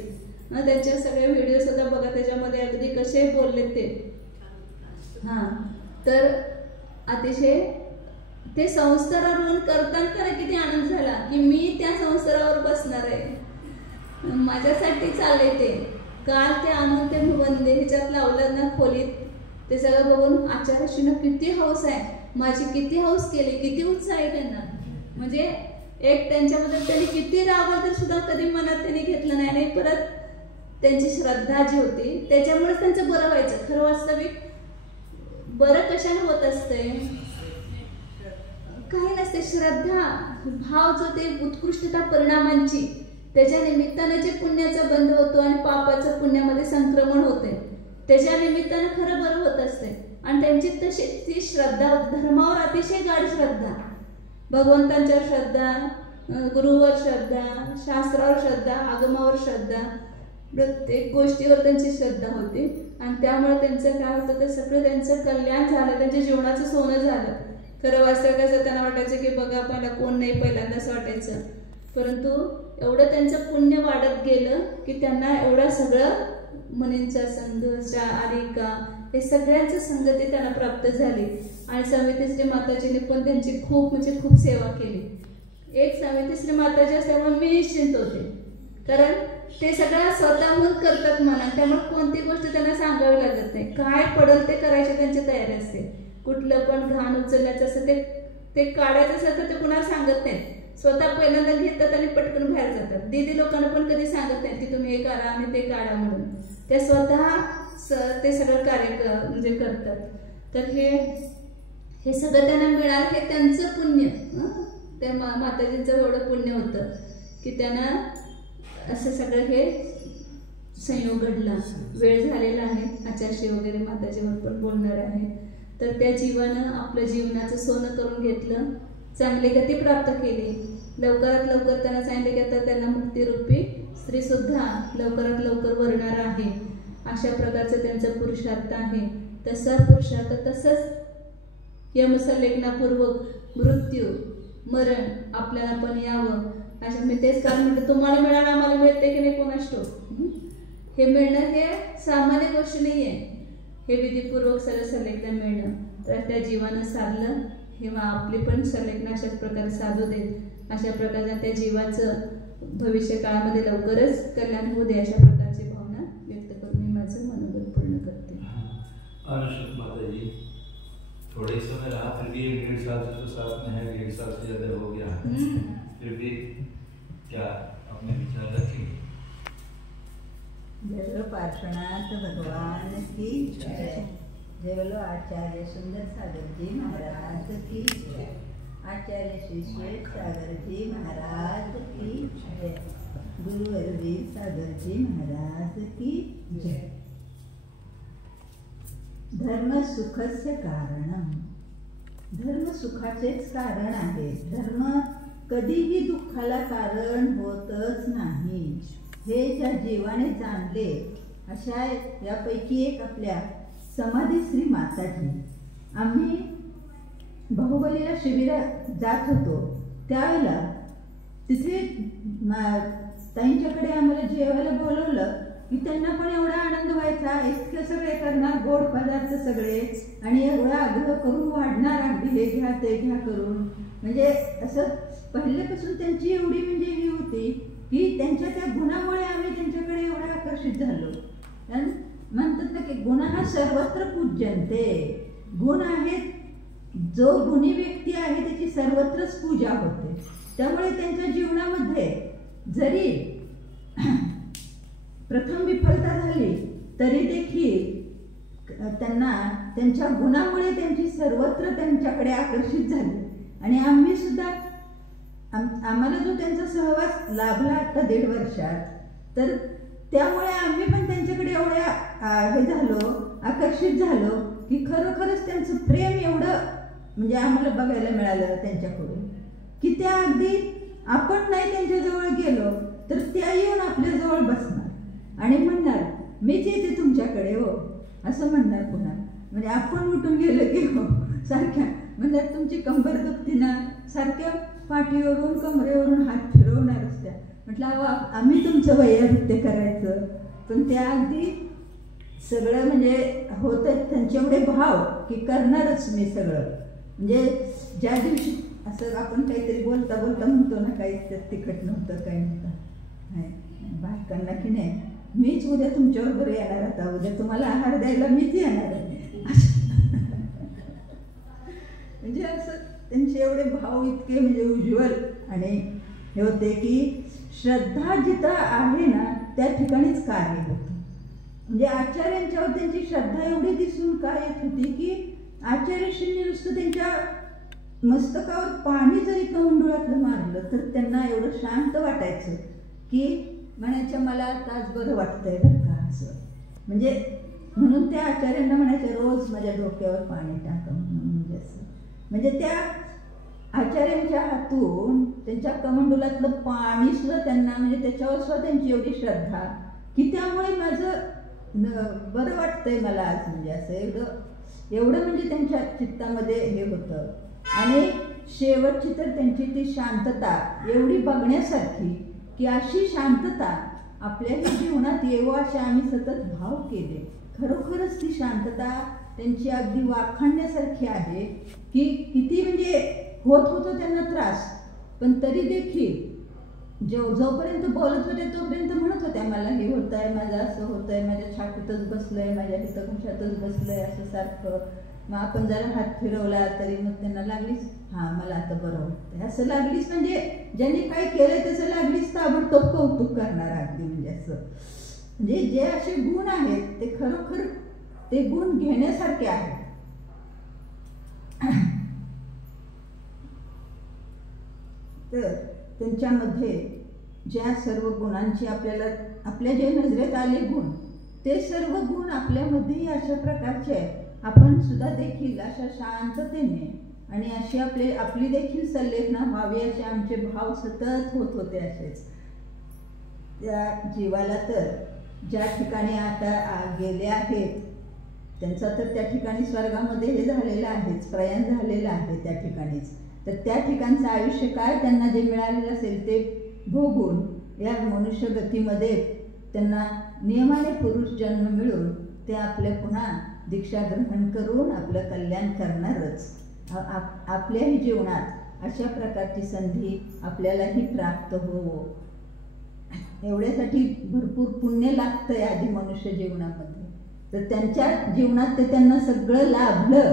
त्यांचे सगळे व्हिडिओ सुद्धा बघा, त्याच्यामध्ये अगदी कसे बोलले ते. तर अतिशय ते संस्कारारोहण करताना किती आनंद झाला की मी त्या संस्कारावर बसणार आहे, माझ्यासाठी चाललंय ते. काल ते आणून ते वंदे ह्याच्यात लावलं ना खोलीत, ते सगळं बघून आचार्यशीनं किती हौस आहे, माझी किती हौस केली, किती उत्साह आहे त्यांना. म्हणजे एक त्यांच्याबद्दल त्यांनी किती रागवलं तर सुद्धा कधी मनात त्यांनी घेतलं नाही. आणि परत त्यांची श्रद्धा जी होती त्याच्यामुळे त्यांचं बरं व्हायचं. खरं वास्तविक बरं कशाने होत असते, काही नसते, श्रद्धा भाव जो ते उत्कृष्टता परिणामांची, त्याच्या निमित्तानं जे पुण्याचा बंध होतो आणि पापाचं पुण्यामध्ये संक्रमण होते, त्याच्या निमित्तानं खरं बरं होत असते. आणि त्यांची तशी ती श्रद्धा, धर्मावर अतिशय गाढ श्रद्धा, भगवंतांच्यावर श्रद्धा, गुरुवर श्रद्धा, शास्त्रावर श्रद्धा, आगमावर श्रद्धा, प्रत्येक गोष्टीवर त्यांची श्रद्धा होती. आणि त्यामुळे त्यांचं काय होतं तर सगळं त्यांचं कल्याण झालं, त्यांच्या जीवनाचं सोनं झालं. खरं वास्तव कसं त्यांना वाटायचं की बघा पहिला कोण नाही, पहिल्यांदा असं वाटायचं. परंतु एवढं त्यांचं पुण्य वाढत गेलं की त्यांना एवढं सगळं मुनींचा संघ, आरिका, हे सगळ्यांचं संगती त्यांना प्राप्त झाली. आणि समितीश्री माताजीने पण त्यांची खूप म्हणजे खूप सेवा केली. एक सावित्री श्री माताजी असल्यामुळे मी निश्चिंत होते, कारण ते सगळं स्वतःहून करतात मला, त्यामुळे कोणती गोष्ट त्यांना सांगावी लागत नाही. काय पडेल ते करायची त्यांची तयारी असते. कुठलं पण घाण उचलण्याचं असं ते काढायचं असेल तर ते कुणाला सांगत नाहीत, स्वतः पहिल्यांदा घेतात आणि पटकन बाहेर जातात. दीदी लोकांना पण कधी सांगत नाहीत की तुम्ही हे करा आणि ते काढा म्हणून, ते स्वतः ते सगळं कार्य म्हणजे करतात. तर हे सगळं त्यांना मिळालं हे त्यांचं पुण्य. त्या माताजींचं एवढं पुण्य होतं की त्यांना असं सगळं हे संयोग घडला. वेळ झालेला आहे, आचार्य वगैरे माताजीवर पण बोलणार आहे. तर त्या जीवानं आपल्या जीवनाचं सोनं करून घेतलं, चांगली गती प्राप्त केली. लवकरात लवकर त्यांना सांगितलं की आता त्यांना मुक्तिरूपी स्त्रीसुद्धा लवकरात लवकर वरणार आहे. अशा प्रकारचं त्यांचा पुरुषार्थ आहे. तसा पुरुषार्थ तसंच यमसंलेखनापूर्वक मृत्यू मरण आपल्याला पण यावं. अशा मी तेच कारण म्हणते, तुम्हाला मिळालं आम्हाला मिळते की नाही कोणास ठाऊक. हे मिळणं हे सामान्य गोष्ट नाही आहे, हे विधीपूर्वक सगळं संलेखन मिळणं. तर त्या जीवानं साधलं, किंवा आपली पण संलेखन अशाच प्रकारे साधू देत. अशा प्रकारच्या त्या जीवाचं भविष्य काळामध्ये लवकरच कल्याण होऊ दे, अशा प्रकारची भावना व्यक्त करून मी माझं मनोगत पूर्ण करते. अनुष्ठित माताजी, थोड़े समय रहा, फिर भी 1.5 साल से तो साथ में है, 1.5 साल से ज़्यादा हो गया, फिर भी क्या अपने विचार रखेंगे? जय बोलो पार्श्वनाथ भगवान की जय। जय बोलो आचार्य सुंदर सागर जी महाराज की जय। आचार्य श्री श्वेत सागर जी महाराज की जय। गुरु अरविंद सागर जी महाराज की जय। धर्म सुखस्य कारणम, धर्म सुखाचेच कारण आहे. धर्म कधीही दुःखाला कारण होतच नाही, हे ज्या जीवाने जाणले अशा यापैकी एक आपल्या समाधी श्री माताजी. आम्ही बाहुबलीला शिबिरात जात होतो त्यावेळेला तिथे ताईंच्याकडे आम्हाला जेवायला बोलवलं की त्यांना पण एवढा आनंद व्हायचा, इतके सगळे करणार गोड पदार्थ सगळे, आणि एवढा आग्रह करून वाढणार, अगदी हे घ्या ते घ्या करून. म्हणजे असं पहिल्यापासून त्यांची एवढी म्हणजे ही होती की त्यांच्या त्या गुणामुळे आम्ही त्यांच्याकडे एवढे आकर्षित झालो. आणि म्हणतात ना की गुण हा सर्वत्र पूज्यन्ते. गुण आहेत, जो गुणी व्यक्ती आहे त्याची सर्वत्रच पूजा होते. त्यामुळे त्यांच्या जीवनामध्ये जरी प्रथम विफलता झाली तरी देखील त्यांना त्यांच्या गुणामुळे त्यांची सर्वत्र त्यांच्याकडे आकर्षित झाली. आणि आम्ही सुद्धा आम्हाला जो त्यांचा सहवास लाभला आता 1.5 वर्षात, तर त्यामुळे आम्ही पण त्यांच्याकडे एवढ्या हे झालो, आकर्षित झालो की खरोखरच त्यांचं प्रेम एवढं म्हणजे आम्हाला बघायला मिळालं त्यांच्याकडून की त्या अगदी आपण नाही त्यांच्याजवळ गेलो तर त्या येऊन आपल्याजवळ बसणार आणि म्हणणार मीच येते तुमच्याकडे हो, असं म्हणणार पुन्हा. म्हणजे आपण उठून गेलो की हो सारख्या म्हणणार तुमची कंबर दुखती ना, सारख्या पाठीवरून कमरेवरून हात फिरवणारच त्या. म्हटलं आम्ही तुमचं वैयक्तिक करायचं, पण त्या अगदी सगळं म्हणजे होतं त्यांचे एवढे भाव की करणारच मी सगळं. म्हणजे ज्या दिवशी असं आपण काहीतरी बोलता बोलता म्हणतो ना, काही त्यात तिखट नव्हतं काही नव्हतं बायकांना की नाही मीच उद्या तुमच्याबरोबर येणार, आता उद्या तुम्हाला आहार द्यायला मीच येणार म्हणजे असं त्यांचे एवढे भाव इतके म्हणजे उज्ज्वल आणि हे होते की श्रद्धा जिथं आहे ना त्या ठिकाणीच कार्य होतं. म्हणजे आचार्यांच्यावर त्यांची श्रद्धा एवढी दिसून काय येत होती की आचार्यश्रींनी नुसतं त्यांच्या मस्तकावर पाणी जरी कमंडुळातलं मारलं तर त्यांना एवढं शांत वाटायचं की म्हणायचं मला आताच बरं वाटतंय बरं का असं. म्हणजे म्हणून त्या आचार्यांना म्हणायचं रोज माझ्या डोक्यावर पाणी टाका म्हणून. म्हणजे असं म्हणजे त्या आचार्यांच्या हातून त्यांच्या कमंडुलातलं पाणी सुद्धा त्यांना म्हणजे त्याच्यावर सुद्धा त्यांची एवढी श्रद्धा की त्यामुळे माझं बरं वाटतंय मला आज. म्हणजे असं एवढं म्हणजे त्यांच्या चित्तामध्ये हे होतं. आणि शेवटची तर त्यांची ती शांतता एवढी बघण्यासारखी की अशी शांतता आपल्याही जीवनात येवो असे आम्ही सतत भाव केले. खरोखरच ती शांतता त्यांची अगदी वाखाणण्यासारखी आहे की किती म्हणजे होत होतं त्यांना त्रास, पण तरी देखील जोपर्यंत बोलत होते तोपर्यंत म्हणत होत्या मला हे होत आहे, माझं असं होत आहे, माझ्या छातीतच बसलंय, माझ्या हितकुशातच बसलंय असं सारखं. मग आपण जरा हात फिरवला तरी मग त्यांना लागलीच, हां मला आता बरं होतं असं लागलीच. म्हणजे ज्यांनी काय केलंय त्याचं लागलीच ताबडतोब कौतुक करणार अगदी. म्हणजे असं म्हणजे जे असे गुण आहेत ते खरोखर ते गुण घेण्यासारखे आहेत. तर त्यांच्यामध्ये ज्या सर्व गुणांची आपल्या जे नजरेत आले गुण ते सर्व गुण आपल्यामध्येही अशा प्रकारचे आहेत. आपण सुद्धा देखील अशा शांततेने आणि अशी आपली देखील संलेखना व्हावी असे आमचे भाव सतत होत होते. असेच त्या जीवाला तर ज्या ठिकाणी आता गेले आहेत त्यांचा तर त्या ठिकाणी स्वर्गामध्ये हे झालेलं आहेच, प्रयाण झालेलं आहे त्या ठिकाणीच. तर त्या ठिकाणचं आयुष्य काय त्यांना जे मिळालेलं असेल ते भोगून या मनुष्य गतीमध्ये त्यांना नियमाने पुरुष जन्म मिळून ते आपल्या पुन्हा दीक्षा ग्रहण करून आपलं कल्याण करणारच. आपल्याही जीवनात अशा प्रकारची संधी आपल्यालाही प्राप्त हो, एवढ्यासाठी भरपूर पुण्य लागतंय आधी मनुष्य जीवनामध्ये. तर त्यांच्या जीवनात ते त्यांना सगळं लाभलं,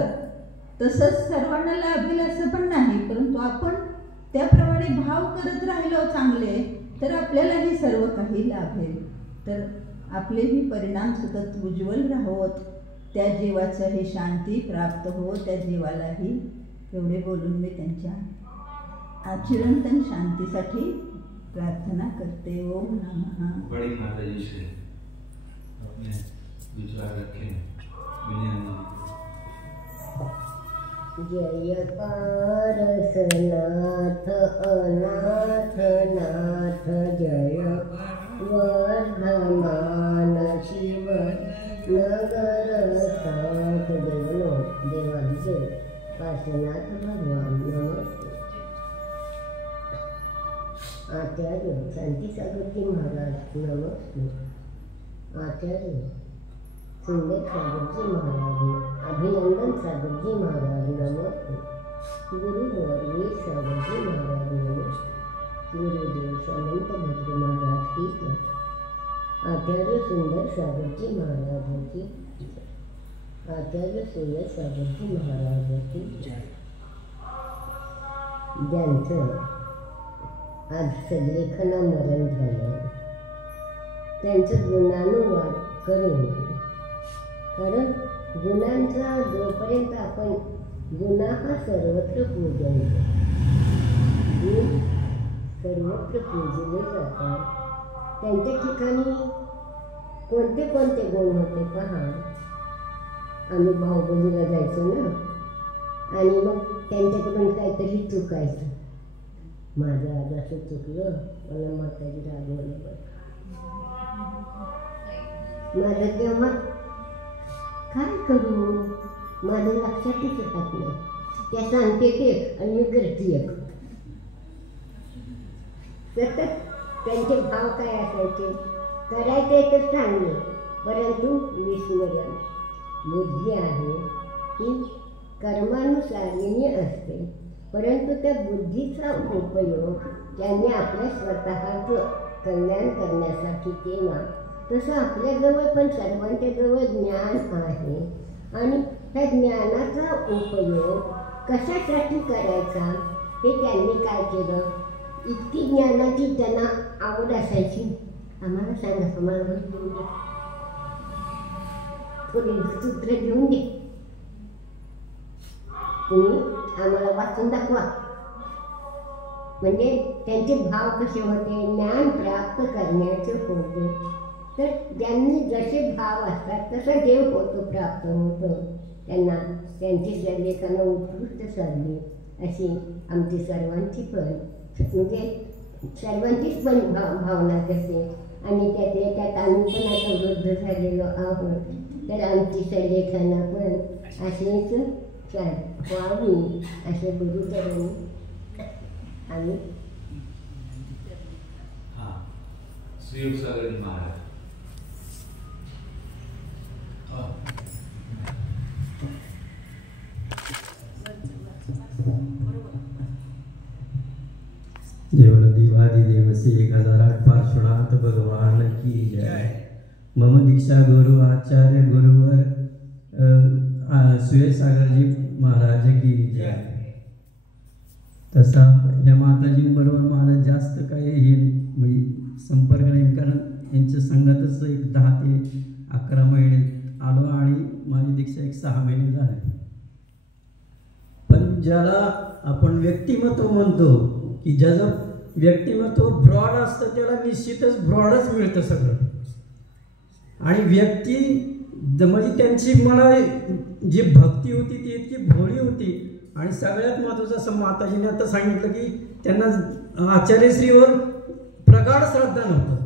तसंच सर्वांना लाभेल असं पण नाही, परंतु आपण त्याप्रमाणे भाव करत राहिलो चांगले तर आपल्यालाही सर्व काही लाभेल. तर आपलेही परिणाम सतत उज्ज्वल राहोत, त्या जीवाचाही शांती प्राप्त हो, त्या जीवालाही. एवढे बोलून मी त्यांच्या चिरंतन शांतीसाठी प्रार्थना करते. ओम नमः. बड़ी माताजी से अपने विचार रखें. जय पारसनाथ अनाथ नाथ, जय वर्धमान शिव नगर साथ. देवादिदेव पार्श्वनाथ भगवान नमस्ते. आचार्य शांतीसागरजी महाराज नमस्ते. आचार्य सुंदर सागरजी महाराज, अभिनंदन सागरजी महाराज नमस्ते. गुरुवर वीर सागरजी महाराज नमस्ते. गुरुदेव समंत भद्र महाराज की जय. आचार्य सुंदर सागरजी महाराज की जय. आचार्य सुंदर सागरजी महाराज की जय. ज्यांचं आज सल्लेखन मरण झालं त्यांचं गुणानुवाद करून, कारण गुणांचा जोपर्यंत आपण गुन्हा हा सर्वत्र पूजनतो, गुण सर्वत्र पूजले जातात. त्यांच्या ठिकाणी कोणते कोणते गुण होते पहा. आम्ही बाहुबलीला जायचो ना, आणि मग त्यांच्याकडून काहीतरी चुकायचं. माझं आज असं चुकलं, मला माताजी रागवलं बरं. माझं तेव्हा काय करू माझं लक्षातच राहत नाही. त्या सांगते ते आणि मी करते एक. सतत त्यांचे भाव काय असायचे, करायचे तर चांगले, परंतु विस्मरण. बुद्धी आहे ती कर्मानुसारिणी असते, परंतु त्या बुद्धीचा उपयोग त्यांनी आपल्या स्वतःचं कल्याण करण्यासाठी केला. तसं आपल्याजवळ पण सर्वांच्या जवळ ज्ञान आहे, आणि त्या ज्ञानाचा उपयोग कशासाठी करायचा हे त्यांनी काय केलं. इतकी ज्ञानाची त्यांना आवड असायची. आम्हाला सांगा, आम्हाला देऊन दे, थोडी सूत्र घेऊन दे, तुम्ही आम्हाला वाचून दाखवा. म्हणजे त्यांचे भाव कसे होते, ज्ञान प्राप्त करण्याचे होते. तर ज्यांनी जसे भाव असतात तसा देव होतो, प्राप्त होतो त्यांना. त्यांची सल्लेखनं उत्कृष्ट साधली अशी आमची सर्वांची पण, म्हणजे सर्वांचीच पण भावना करते. आणि त्यातल्या त्यात आम्ही पण आता वृद्ध झालेलो आहोत, तर आमची सल्लेखनं पण अशीच व्हावी असे गुरुचरणी आम्ही. श्री सागरजी महाराज. देवल देवादिदेव से 1008 पार्श्वनाथ भगवान की जय। मम दीक्षा गुरु आचार्य गुरुवर सुयसागरजी महाराज की जय। तसा या माताजींबरोबर मला जास्त काही हे म्हणजे संपर्क नाही, कारण यांच्या संघातच एक 10 ते 11 महिने आलो आणि माझी दीक्षा एक 6 महिने झाले। पण ज्याला आपण व्यक्तिमत्व म्हणतो की ज्याचं व्यक्तिमत्व ब्रॉड असतं त्याला निश्चितच ब्रॉडच मिळतं सगळं। आणि व्यक्ती म्हणजे त्यांची मला जी भक्ती होती ती इतकी भोळी होती। आणि सगळ्यात महत्त्वाचं असं माताजीने आता सांगितलं की त्यांना आचार्यश्रीवर प्रगाढ श्रद्धा नव्हतं,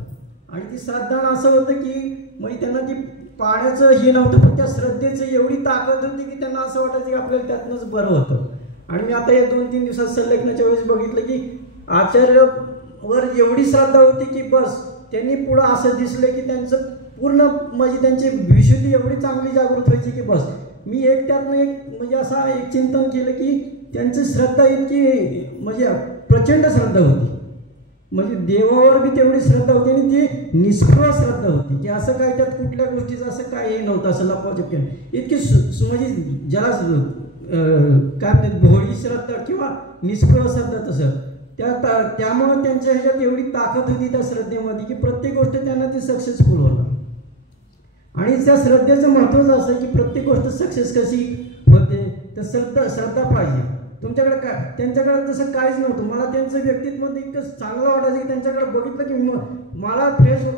आणि ती श्रद्धा असं होतं की म्हणजे त्यांना ती पाण्याचं हे नव्हतं, पण त्या श्रद्धेचं एवढी ताकद होती की त्यांना असं वाटायचं की आपल्याला त्यातनंच बरं होतं। आणि मी आता या 2-3 दिवसात संलग्नाच्या वेळेस बघितलं की आचार्यवर एवढी श्रद्धा होती की बस त्यांनी पुढं असं दिसलं की त्यांचं पूर्ण म्हणजे त्यांची विशुद्धी एवढी चांगली जागृत व्हायची की बस मी एक त्यातनं एक म्हणजे असं एक चिंतन केलं की त्यांची श्रद्धा इतकी म्हणजे प्रचंड श्रद्धा होती, म्हणजे देवावर बी तेवढी श्रद्धा होती आणि ती निष्प्रह श्रद्धा होती की असं काय त्यात कुठल्या गोष्टीचं असं काही नव्हतं, असं लपवाचप केलं इतकी म्हणजे ज्याला काय म्हणतात भोळी श्रद्धा किंवा निष्प्रह श्रद्धा तसं त्यामुळे त्यांच्या ह्याच्यात एवढी ताकद होती त्या श्रद्धेमध्ये की प्रत्येक गोष्ट त्यांना ती सक्सेसफुल होणार। आणि त्या श्रद्धेचं महत्त्वच असं आहे की प्रत्येक गोष्ट सक्सेस कशी होते तर श्रद्धा पाहिजे तुमच्याकडे। काय त्यांच्याकडे तसं काहीच नव्हतं, मला त्यांचं व्यक्तित्व इतकं चांगलं वाटायचं की त्यांच्याकडे बघितलं की मला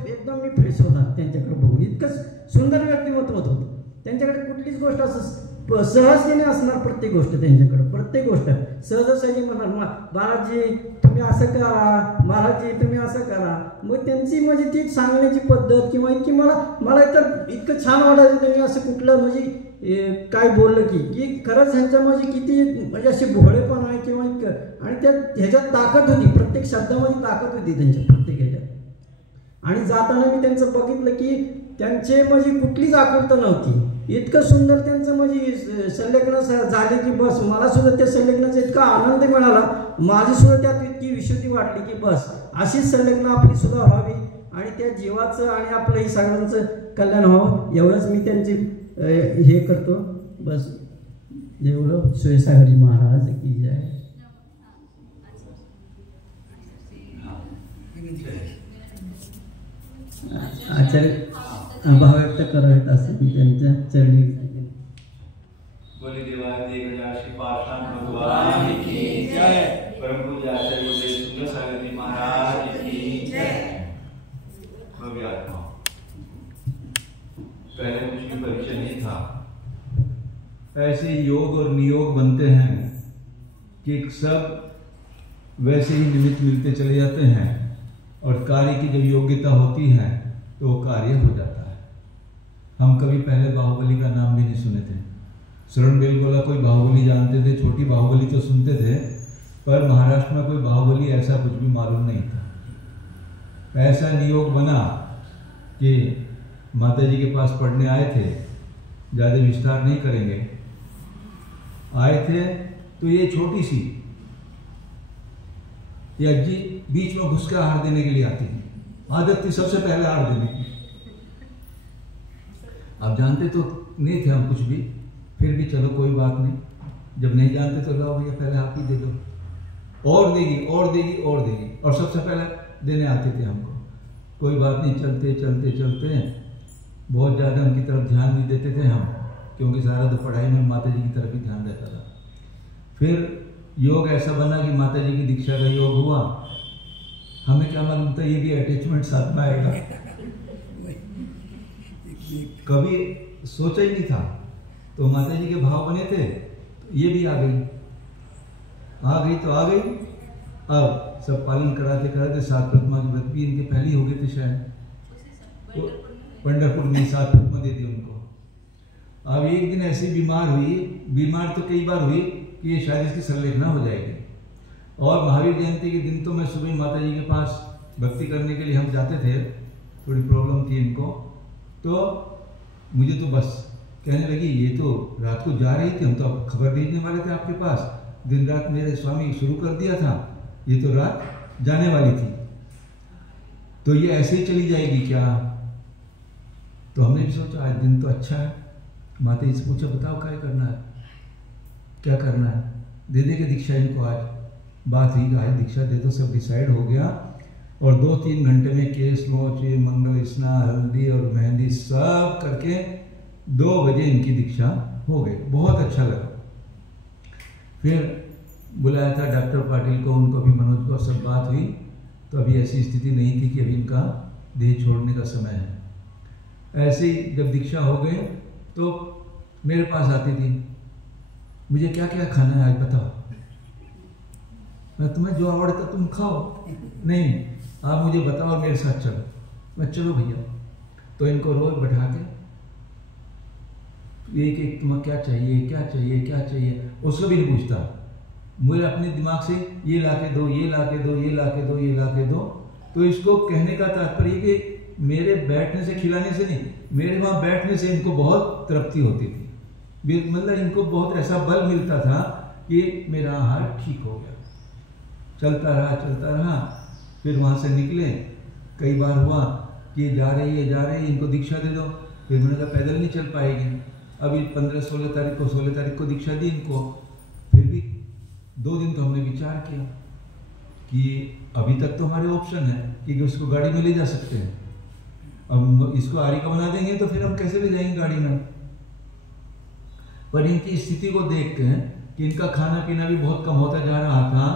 एकदम मी फ्रेश होणार त्यांच्याकडे बघून, इतकं सुंदर व्यक्तिमत्व होतं त्यांच्याकडे। कुठलीच गोष्ट असं सहजतेने असणार, प्रत्येक गोष्ट त्यांच्याकडे प्रत्येक गोष्ट सहजासहजी म्हणणार महाराजजी तुम्ही असं करा, महाराजजी तुम्ही असं करा। मग त्यांची म्हणजे ती सांगण्याची पद्धत किंवा इतकी मला तर इतकं छान वाटायचं त्यांनी असं कुठलं म्हणजे काय बोललं की खरंच ह्यांच्या म्हणजे किती म्हणजे असे भोळेपण आहे किंवा इतकं, आणि त्या ह्याच्यात ताकद होती, प्रत्येक शब्दामध्ये ताकद होती त्यांच्या प्रत्येक ह्याच्यात। आणि जाताना मी त्यांचं बघितलं की त्यांचे म्हणजे कुठलीच आकुलता नव्हती, इतकं सुंदर त्यांचं म्हणजे संलग्न झाले की बस मला सुद्धा त्या संलग्नाचा इतका आनंद मिळाला, माझी सुद्धा त्यात इतकी विशुद्धी वाटली की बस अशीच संलग्न आपली सुद्धा व्हावी आणि त्या जीवाचं आणि आपलंही सगळ्यांचं कल्याण व्हावं एवढंच मी त्यांचे हे करतो। बस एवढं सुयसागरजी महाराज की जय। आचार्य भाव व्यक्त करावेत असं मी त्यांच्या चरणी बोले देवादेव श्री पाषाण भगवान की जय। परम पूज्य आचार्य सुयसागरजी महाराज की जय। भव्य आत्मा पहले मुझे परिचय नहीं था, ऐसे योग और नियोग बनते हैं कि सब वैसे ही निमित्त मिलते चले जाते हैं और कार्य की जब योग्यता होती है तो वो कार्य हो जाता है। हम कभी पहले बाहुबली का नाम भी नहीं सुने थे, श्रवण बेलगोला कोई बाहुबली जानते थे, छोटी बाहुबली तो सुनते थे, पर महाराष्ट्र में कोई बाहुबली ऐसा कुछ भी मालूम नहीं था। ऐसा नियोग बना कि माता जी के पास पढ़ने आए थे, ज़्यादा विस्तार नहीं करेंगे, आए थे तो ये छोटी सी ये अज्जी बीच में घुस के आहार देने के लिए आती थी, आदत थी सबसे पहले आहार देने की। अब जानते तो नहीं थे हम कुछ भी, फिर भी चलो कोई बात नहीं, जब नहीं जानते तो लाओ भैया पहले आप ही दे दो, और देगी और देगी और देगी, और सबसे पहले देने आते थे हमको। कोई बात नहीं, चलते चलते चलते बहुत ज़्यादा उनकी तरफ ध्यान नहीं देते थे हम, क्योंकि सारा तो पढ़ाई में माता जी की तरफ ही ध्यान रहता था। फिर योग ऐसा बना कि माता जी की दीक्षा का योग हुआ, हमें क्या मालूम था ये भी अटैचमेंट साथ में आएगा, कभी सोचा ही नहीं था। तो माता जी के भाव बने थे, तो ये भी आ गई तो आ गई। अब सब पालन कराते कराते 7 प्रतिमा के व्रत भी इनके पहले हो गए थे शायद, तो पंढरपुर में 7 प्रतिमा दे दी उनको। अब एक दिन ऐसी बीमार हुई, बीमार तो कई बार हुई कि ये शायद इसकी संलेखना हो जाएगी। और महावीर जयंती के दिन तो मैं सुबह माता जी के पास भक्ति करने के लिए हम जाते थे, थोड़ी प्रॉब्लम थी इनको, तो मुझे तो बस कहने लगी ये तो रात को जा रही थी, हम तो अब खबर भेजने वाले थे आपके पास, दिन रात मेरे स्वामी शुरू कर दिया था, ये तो रात जाने वाली थी, तो ये ऐसे ही चली जाएगी क्या? तो हमने भी सोचा आज दिन तो अच्छा है। माता जी से पूछा बताओ क्या करना है, क्या करना है, दे दे के दीक्षा इनको। आज बात हुई आज दीक्षा दे दो, सब डिसाइड हो गया। और 2-3 घंटे में केस मोचे, मंगल स्नान, हल्दी और मेहंदी सब करके 2 बजे इनकी दीक्षा हो गई। बहुत अच्छा लगा। फिर बुलाया था डॉक्टर पाटिल को, उनको भी मनोज को, सब बात हुई। तो अभी ऐसी स्थिति नहीं थी कि अभी इनका देह छोड़ने का समय है। ऐसे ही जब दीक्षा हो गए तो मेरे पास आती थी, मुझे क्या क्या खाना है आज बताओ, मैं तुम्हें जो आवड़ता तुम खाओ, नहीं आप मुझे बताओ और मेरे साथ चलो। मैं चलो भैया। तो इनको रोज बैठा के एक एक तुम्हें क्या चाहिए क्या चाहिए क्या चाहिए, उसको भी नहीं पूछता। मुझे अपने दिमाग से ये ला के दो, ये ला के दो, ये ला के दो, ये ला के दो। तो इसको कहने का तात्पर्य कि मेरे बैठने से खिलाने से नहीं, मेरे वहां बैठने से इनको बहुत तृप्ति होती थी। मतलब इनको बहुत ऐसा बल मिलता था कि मेरा आहार ठीक हो गया। चलता रहा। फिर वहां से निकले, कई बार हुआ कि जा रही है इनको दीक्षा दे दो। फिर मैंने कहा पैदल नहीं चल पाएगी। अभी 15-16 तारीख को 16 तारीख को दीक्षा दी इनको। फिर भी 2 दिन तो हमने विचार किया कि अभी तक तो हमारे ऑप्शन है कि उसको गाड़ी में ले जा सकते हैं। अब इसको आरी का बना देंगे तो फिर हम कैसे ले जाएंगे गाड़ी में। पर इनकी स्थिति को देखते हैं कि इनका खाना पीना भी बहुत कम होता जा रहा था।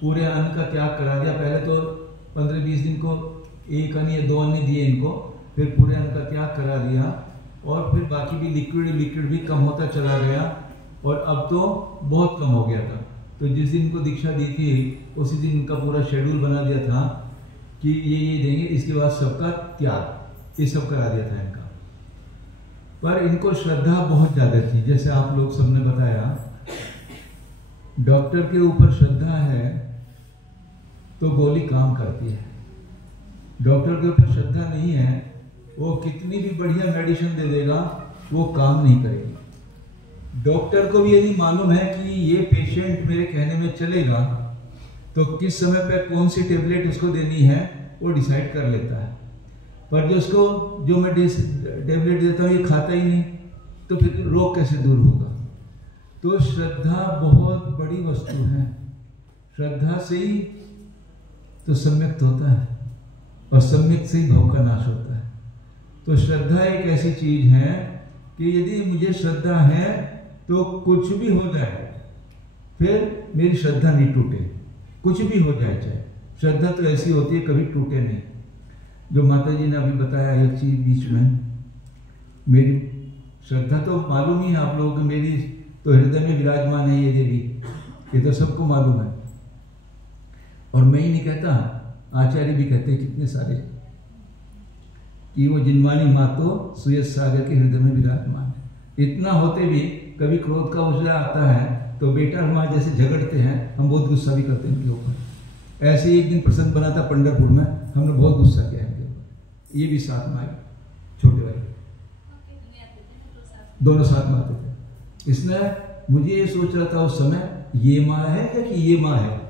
पूरे अन्न का त्याग करा दिया। पहले तो 15-20 दिन को 1 अन्न या 2 अन्न दिए इनको, फिर पूरे अन्न का त्याग करा दिया। और फिर बाकी भी लिक्विड भी कम होता चला गया। और अब तो बहुत कम हो गया था। तो जिस दिन इनको दीक्षा दी थी उसी दिन इनका पूरा शेड्यूल बना दिया था कि ये देंगे, इसके बाद सबका त्याग, ये सब करा दिया था इनका। पर इनको श्रद्धा बहुत ज्यादा थी। जैसे आप लोग सबने बताया, डॉक्टर के ऊपर श्रद्धा है तो गोली काम करती है। डॉक्टर के ऊपर श्रद्धा नहीं है, वो कितनी भी बढ़िया मेडिसिन दे देगा वो काम नहीं करेगी। डॉक्टर को भी यदि मालूम है कि ये पेशेंट मेरे कहने में चलेगा तो किस समय पे कौन सी टेबलेट उसको देनी है वो डिसाइड कर लेता है। पर जो मैं टेबलेट देता हूँ ये खाता ही नहीं, तो फिर रोग कैसे दूर होगा। तो श्रद्धा बहुत बड़ी वस्तु है। श्रद्धा से ही तो सम्यक्त होता है और सम्यक्त से ही भव का नाश होता है। तो श्रद्धा एक ऐसी चीज है कि यदि मुझे श्रद्धा है तो कुछ भी हो जाए फिर मेरी श्रद्धा नहीं टूटे। कुछ भी हो जाए, चाहे श्रद्धा तो ऐसी होती है कभी टूटे नहीं। जो माता जी ने अभी बताया एक चीज बीच में, मेरी श्रद्धा तो मालूम ही है आप लोगों को, मेरी तो हृदय में विराजमान है ये देवी, ये तो सबको मालूम है। और मैं ही नहीं कहता, आचार्य भी कहते हैं कितने सारे कि वो जिनवानी मातो सुयस सागर के हृदय में विराजमान है। इतना होते भी कभी क्रोध का उछला आता है तो बेटा हमारे जैसे झगड़ते हैं, हम बहुत गुस्सा भी करते हैं इनके ऊपर। ऐसे ही एक दिन प्रसंग बना था पंढरपुर में, हमने बहुत गुस्सा किया इनके ऊपर। ये भी साथ में आए, छोटे भाई दोनों साथ में आते थे। इसलिए मुझे ये सोच रहा था उस समय, ये माँ है या कि ये माँ है।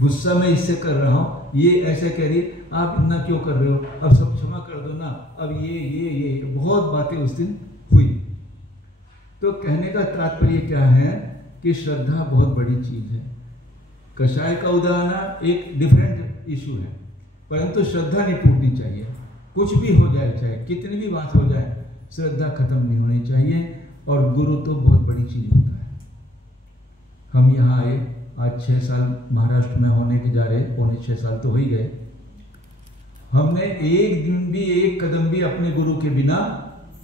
गुस्सा मैं इससे कर रहा हूँ, ये ऐसे कह रही आप इतना क्यों कर रहे हो, अब सब क्षमा कर दो ना। अब ये बहुत बातें उस दिन हुई। तो कहने का तात्पर्य क्या है कि श्रद्धा बहुत बड़ी चीज है। कषाय का उदाहरण एक डिफरेंट इशू है, परंतु श्रद्धा नहीं टूटनी चाहिए। कुछ भी हो जाए, चाहे कितनी भी बात हो जाए, श्रद्धा खत्म नहीं होनी चाहिए। और गुरु तो बहुत बड़ी चीज होता है। हम यहाँ आए, आज 6 साल महाराष्ट्र में होने के जा रहे, पौने 6 साल तो हो ही गए। हमने एक दिन भी, एक कदम भी अपने गुरु के बिना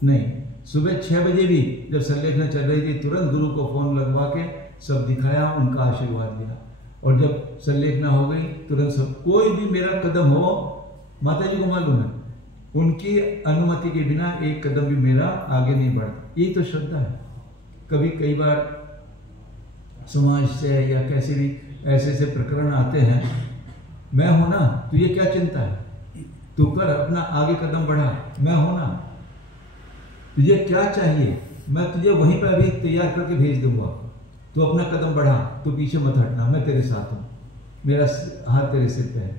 नहीं। सुबह 6 बजे भी जब संलेखना चल रही थी, तुरंत गुरु को फोन लगवा के सब दिखाया, उनका आशीर्वाद लिया। और जब संलेखना हो गई तुरंत सब, कोई भी मेरा कदम हो, माता जी को मालूम है, उनकी अनुमति के बिना एक कदम भी मेरा आगे नहीं बढ़ता। ये तो श्रद्धा है। कई बार समाज से या कैसे भी ऐसे प्रकरण आते हैं, मैं हूं ना, तुझे क्या चिंता है, तू कर अपना आगे कदम बढ़ा, मैं हूं ना, तुझे क्या चाहिए, मैं तुझे वहीं पर अभी तैयार करके भेज दूंगा, तू अपना कदम बढ़ा, तू पीछे मत हटना, मैं तेरे साथ हूं। मेरा हाथ तेरे सिर पे है।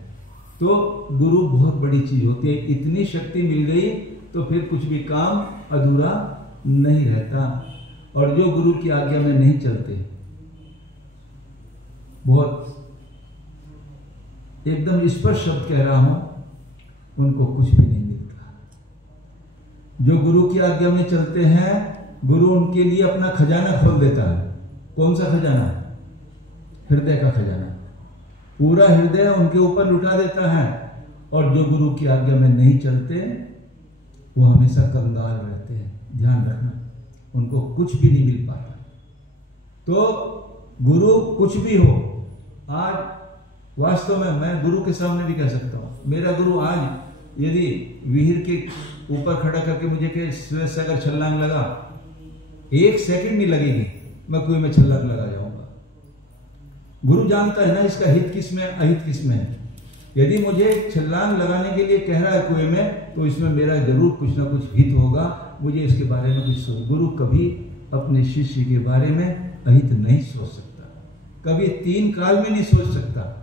तो गुरु बहुत बड़ी चीज होती है। इतनी शक्ति मिल गई तो फिर कुछ भी काम अधूरा नहीं रहता। और जो गुरु की आज्ञा में नहीं चलते, बहुत एकदम स्पष्ट शब्द कह रहा हूं, उनको कुछ भी नहीं मिलता। जो गुरु की आज्ञा में चलते हैं, गुरु उनके लिए अपना खजाना खोल देता है। कौन सा खजाना? हृदय का खजाना। पूरा हृदय उनके ऊपर लुटा देता है। और जो गुरु की आज्ञा में नहीं चलते, वो हमेशा कंगाल रहते हैं। ध्यान रखना, उनको कुछ भी नहीं मिल पाता। तो गुरु कुछ भी हो, आज वास्तव में मैं गुरु के सामने भी कह सकता हूं, मेरा गुरु आज यदि विहिर के ऊपर खड़ा करके मुझे कहे सुबह से अगर छलांग लगा, 1 सेकंड नहीं लगेगी, मैं कुएं में छलांग लगा जाऊंगा। गुरु जानता है ना इसका हित किसमें अहित किसमें है। यदि मुझे छलांग लगाने के लिए कह रहा है कुएं में, तो इसमें मेरा जरूर कुछ ना कुछ हित होगा। मुझे इसके बारे में कुछ सोच। गुरु कभी अपने शिष्य के बारे में अहित नहीं सोच सकता, कभी 3 काल में नहीं सोच सकता।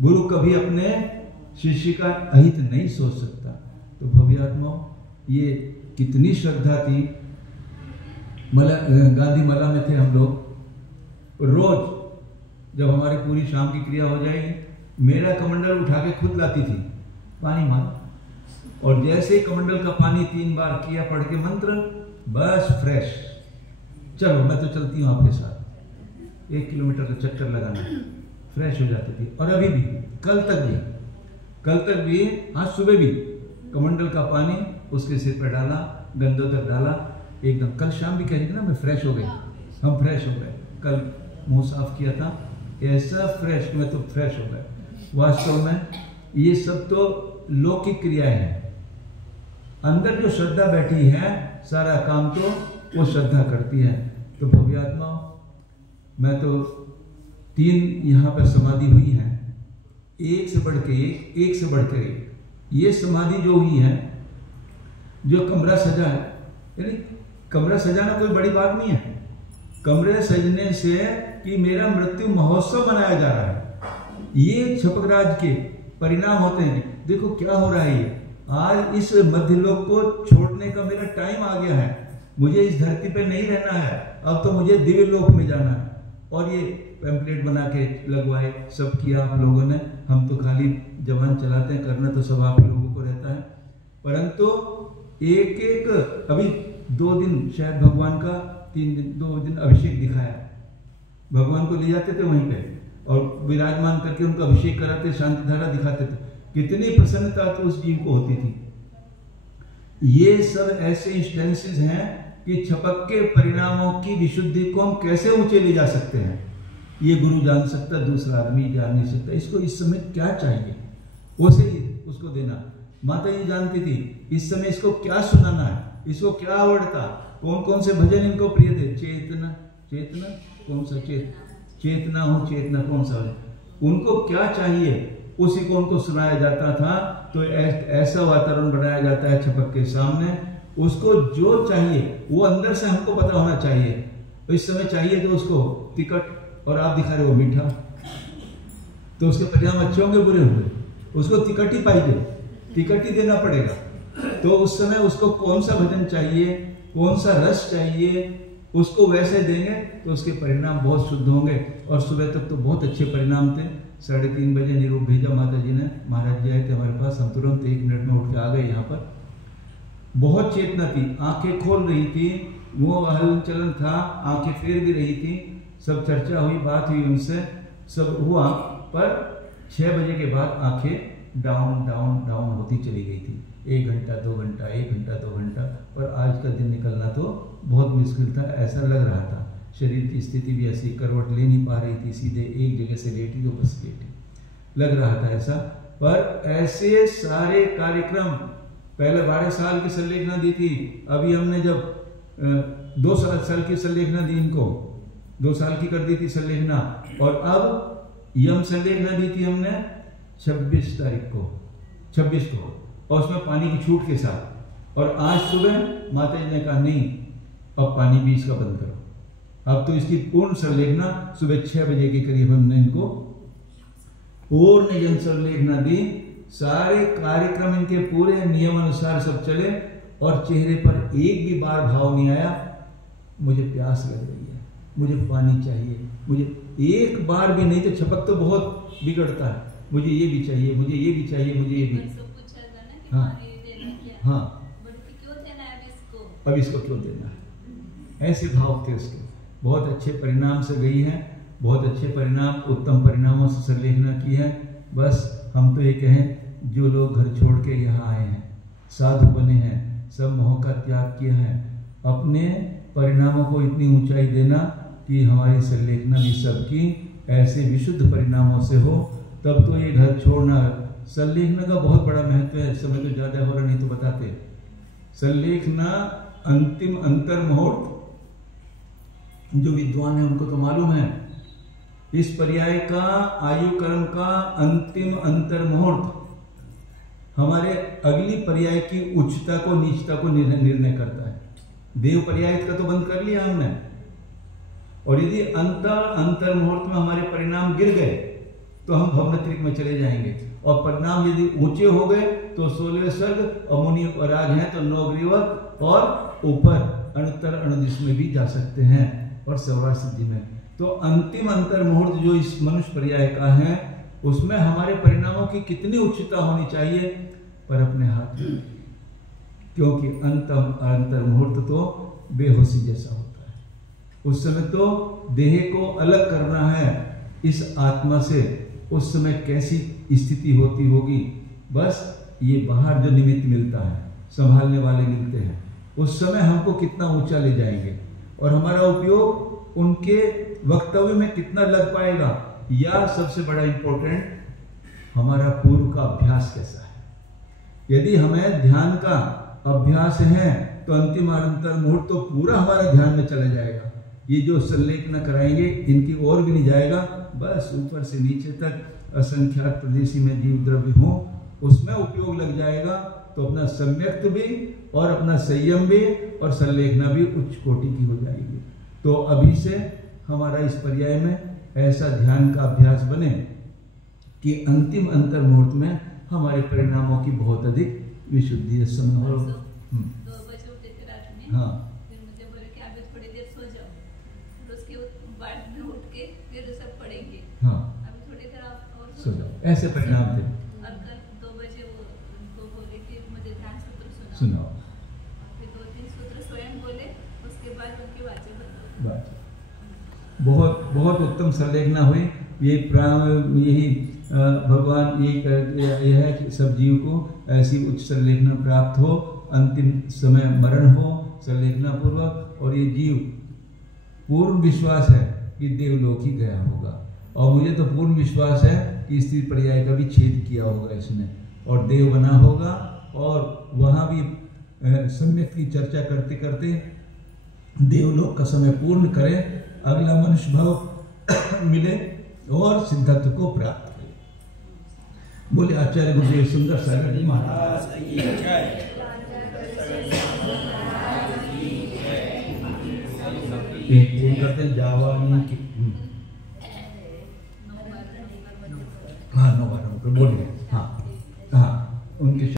गुरु कभी अपने शिष्य का अहित नहीं सोच सकता। तो भव्यात्माओं, ये कितनी श्रद्धा थी। गांधी मला में थे हम लोग, रोज जब हमारी पूरी शाम की क्रिया हो जाएगी, मेरा कमंडल उठा के खुद लाती थी पानी मार, और जैसे ही कमंडल का पानी 3 बार किया पढ़ के मंत्र, बस फ्रेश, चलो मैं तो चलती हूँ आपके साथ, 1 किलोमीटर का चक्कर लगाना, फ्रेश हो जाती थी। और अभी भी, कल तक भी आज सुबह भी कमंडल का पानी उसके सिर पर डाला, गंदोदर डाला, एकदम। कल शाम भी कह रही थी ना, मैं फ्रेश हो गई, हम फ्रेश हो गए। कल मुंह साफ किया था, ऐसा फ्रेश, मैं तो फ्रेश हो गए। वास्तव में ये सब तो लौकिक क्रियाएं हैं। अंदर जो श्रद्धा बैठी है, सारा काम तो वो श्रद्धा करती है। तो भव्यात्मा, मैं तो 3 यहाँ पर समाधि हुई है, एक से बढ़ के एक। ये समाधि जो हुई है, जो कमरा सजा है, यानी कमरा सजाना कोई बड़ी बात नहीं है। कमरे सजने से कि मेरा मृत्यु महोत्सव मनाया जा रहा है, ये छपकराज के परिणाम होते हैं। देखो क्या हो रहा है, ये आज इस मध्यलोक को छोड़ने का मेरा टाइम आ गया है। मुझे इस धरती पे नहीं रहना है, अब तो मुझे दिव्य लोक में जाना है। और ये पैम्पलेट बना के लगवाए, सब किया आप लोगों ने। हम तो खाली जवान चलाते हैं, करना तो सब आप लोगों को रहता है। परंतु एक अभी 2 दिन शायद भगवान का 2 दिन अभिषेक दिखाया। भगवान को ले जाते थे वहीं पे और विराजमान करके उनका अभिषेक कराते, शांति धारा दिखाते थे। कितनी प्रसन्नता तो उस जीव को होती थी। ये सब ऐसे इंस्टेंसेस हैं कि छपक के परिणामों की विशुद्धि को हम कैसे ऊंचे ले जा सकते हैं, ये गुरु जान सकता, दूसरा आदमी जान नहीं सकता। इसको इस समय क्या चाहिए, उसे उसको देना। माता जी जानती थी इस समय इसको क्या सुनाना है, इसको क्या आवड़ता, कौन कौन से भजन इनको प्रिय थे। चेतना कौन सा, चेतना हो, चेतना कौन सा है, उनको क्या चाहिए, उसी को उनको सुनाया जाता था। तो ऐसा वातावरण बनाया जाता है छपक के सामने, उसको जो चाहिए वो अंदर से हमको पता होना चाहिए। तो इस समय चाहिए तो उसको तिकट, और आप दिखा रहे हो मीठा, तो उसके परिणाम अच्छे होंगे बुरे होंगे, उसको तिकट ही पाइए, तिकट ही देना पड़ेगा। तो उस समय उसको कौन सा भजन चाहिए, कौन सा रस चाहिए, उसको वैसे देंगे तो उसके परिणाम बहुत शुद्ध होंगे। और सुबह तक तो बहुत अच्छे परिणाम थे। 3:30 बजे निरूप भेजा माता जी ने, महाराज जी आए थे हमारे पास, हम तुरंत 1 मिनट में उठ के आ गए यहाँ पर। बहुत चेतना थी, आंखें खोल रही थी, वो हलन चलन था, आंखें फेर भी रही थी। सब चर्चा हुई, बात हुई उनसे, सब हुआ। पर 6 बजे के बाद आंखें डाउन डाउन डाउन होती चली गई थी। 1 घंटा 2 घंटा, 1 घंटा 2 घंटा। पर आज का दिन निकलना तो बहुत मुश्किल था, ऐसा लग रहा था। शरीर की स्थिति भी ऐसी, करवट ले नहीं पा रही थी, सीधे एक जगह से लेटी तो बस लेटी, लग रहा था ऐसा। पर ऐसे सारे कार्यक्रम, पहले 12 साल की संलेखना दी थी, अभी हमने जब 2 साल की संलेखना दी इनको, 2 साल की कर दी थी संलेखना। और अब यम संलेखना दी थी हमने 26 तारीख को, 26 को, और उसमें पानी की छूट के साथ। और आज सुबह माता जी ने कहा नहीं, अब पानी भी इसका बंद करो, अब तो इसकी पूर्ण संलेखना सुबह 6 बजे के करीब हमने इनको पूर्ण जन सरलेखना दी, सारे कार्यक्रम इनके पूरे नियम अनुसार सब चले और चेहरे पर एक भी बार भाव नहीं आया मुझे प्यास लग रही है, मुझे पानी चाहिए, मुझे एक बार भी नहीं। तो छपक तो बहुत बिगड़ता है, मुझे ये भी चाहिए, मुझे ये भी चाहिए, मुझे ये भी। हाँ हाँ, अब इसको क्यों देना है, ऐसे भाव थे उसके। बहुत अच्छे परिणाम से गई है, बहुत अच्छे परिणाम, उत्तम परिणामों से सरलेखना की है। बस हम तो ये कहें जो लोग घर छोड़ के यहाँ आए हैं, साधु बने हैं, सब मोह का त्याग किया है, अपने परिणामों को इतनी ऊंचाई देना कि हमारी सरलेखना भी सबकी ऐसे विशुद्ध परिणामों से हो, तब तो ये घर छोड़ना। सरलेखना का बहुत बड़ा महत्व है, समय तो ज्यादा हो रहा नहीं तो बताते। सरलेखना अंतिम अंतर मुहूर्त, जो विद्वान है उनको तो मालूम है, इस पर्याय का आयु कर्म का अंतिम अंतर मुहूर्त हमारे अगली पर्याय की उच्चता को नीचता को निर्णय करता है। देव पर्याय का तो बंद कर लिया हमने, और यदि अंतर मुहूर्त में हमारे परिणाम गिर गए तो हम भवनत्रिक में चले जाएंगे, और परिणाम यदि ऊंचे हो गए तो 16वें सर्ग और मुनि राज हैं तो 9 ग्रीवक और ऊपर अणुत्तर अणुदिश में भी जा सकते हैं और सौरा सिद्धि में। तो अंतिम अंतर मुहूर्त जो इस मनुष्य पर्याय का है उसमें हमारे परिणामों की कितनी उच्चता होनी चाहिए पर अपने हाथ में, क्योंकि अंतर मुहूर्त तो बेहोशी जैसा होता है। उस समय तो देह को अलग करना है इस आत्मा से, उस समय कैसी स्थिति होती होगी। बस ये बाहर जो निमित्त मिलता है, संभालने वाले मिलते हैं, उस समय हमको कितना ऊंचा ले जाएंगे और हमारा उपयोग उनके वक्तव्य में कितना लग पाएगा, या सबसे बड़ा इंपॉर्टेंट हमारा पूर्व का अभ्यास कैसा है। यदि हमें ध्यान का अभ्यास है तो अंतिम अंतर मुहूर्त तो पूरा हमारा ध्यान में चला जाएगा। ये जो संलेखना कराएंगे इनकी ओर भी नहीं जाएगा, बस ऊपर से नीचे तक असंख्यात प्रदेशी में जीव द्रव्य हो उसमें उपयोग लग जाएगा। तो अपना सम्यक्त भी और अपना संयम भी और संलेखना भी उच्च कोटि की हो जाएगी। तो अभी से हमारा इस पर्याय में ऐसा ध्यान का अभ्यास बने कि अंतिम अंतर मुहूर्त में हमारे परिणामों की बहुत अधिक विशुद्धि इस समय हो। 2 बजे उठे थे रात में, हाँ, फिर मुझे बोले कि अभी थोड़ी देर सो जाओ, फिर उसके बाद में उठ के फिर सब पढ़ेंगे। हाँ, अभी थोड़ी देर आप और सो जाओ, ऐसे परिणाम थे। और कल 2 बजे वो बोले कि मुझे ध्यान सूत्र सुनाओ, फिर 2-3 सूत्र स्वयं बोले, उसके बाद उनकी बातें बंद हो गई। बहुत बहुत उत्तम संलेखना हुई। ये यही भगवान यही है कि सब जीव को ऐसी उच्च संलेखना प्राप्त हो, अंतिम समय मरण हो संलेखना पूर्वक, और ये जीव पूर्ण विश्वास है कि देवलोक ही गया होगा। और मुझे तो पूर्ण विश्वास है कि स्त्री पर्याय का भी छेद किया होगा इसने और देव बना होगा, और वहाँ भी सम्यक की चर्चा करते करते देवलोक का समय पूर्ण करे, अगला मनुष्य भाव मिले और सिद्धत्व को प्राप्त करे। बोले आचार्य गुरुदेव सुंदर सागर जी महाराज। पूर्ण करते जावानी की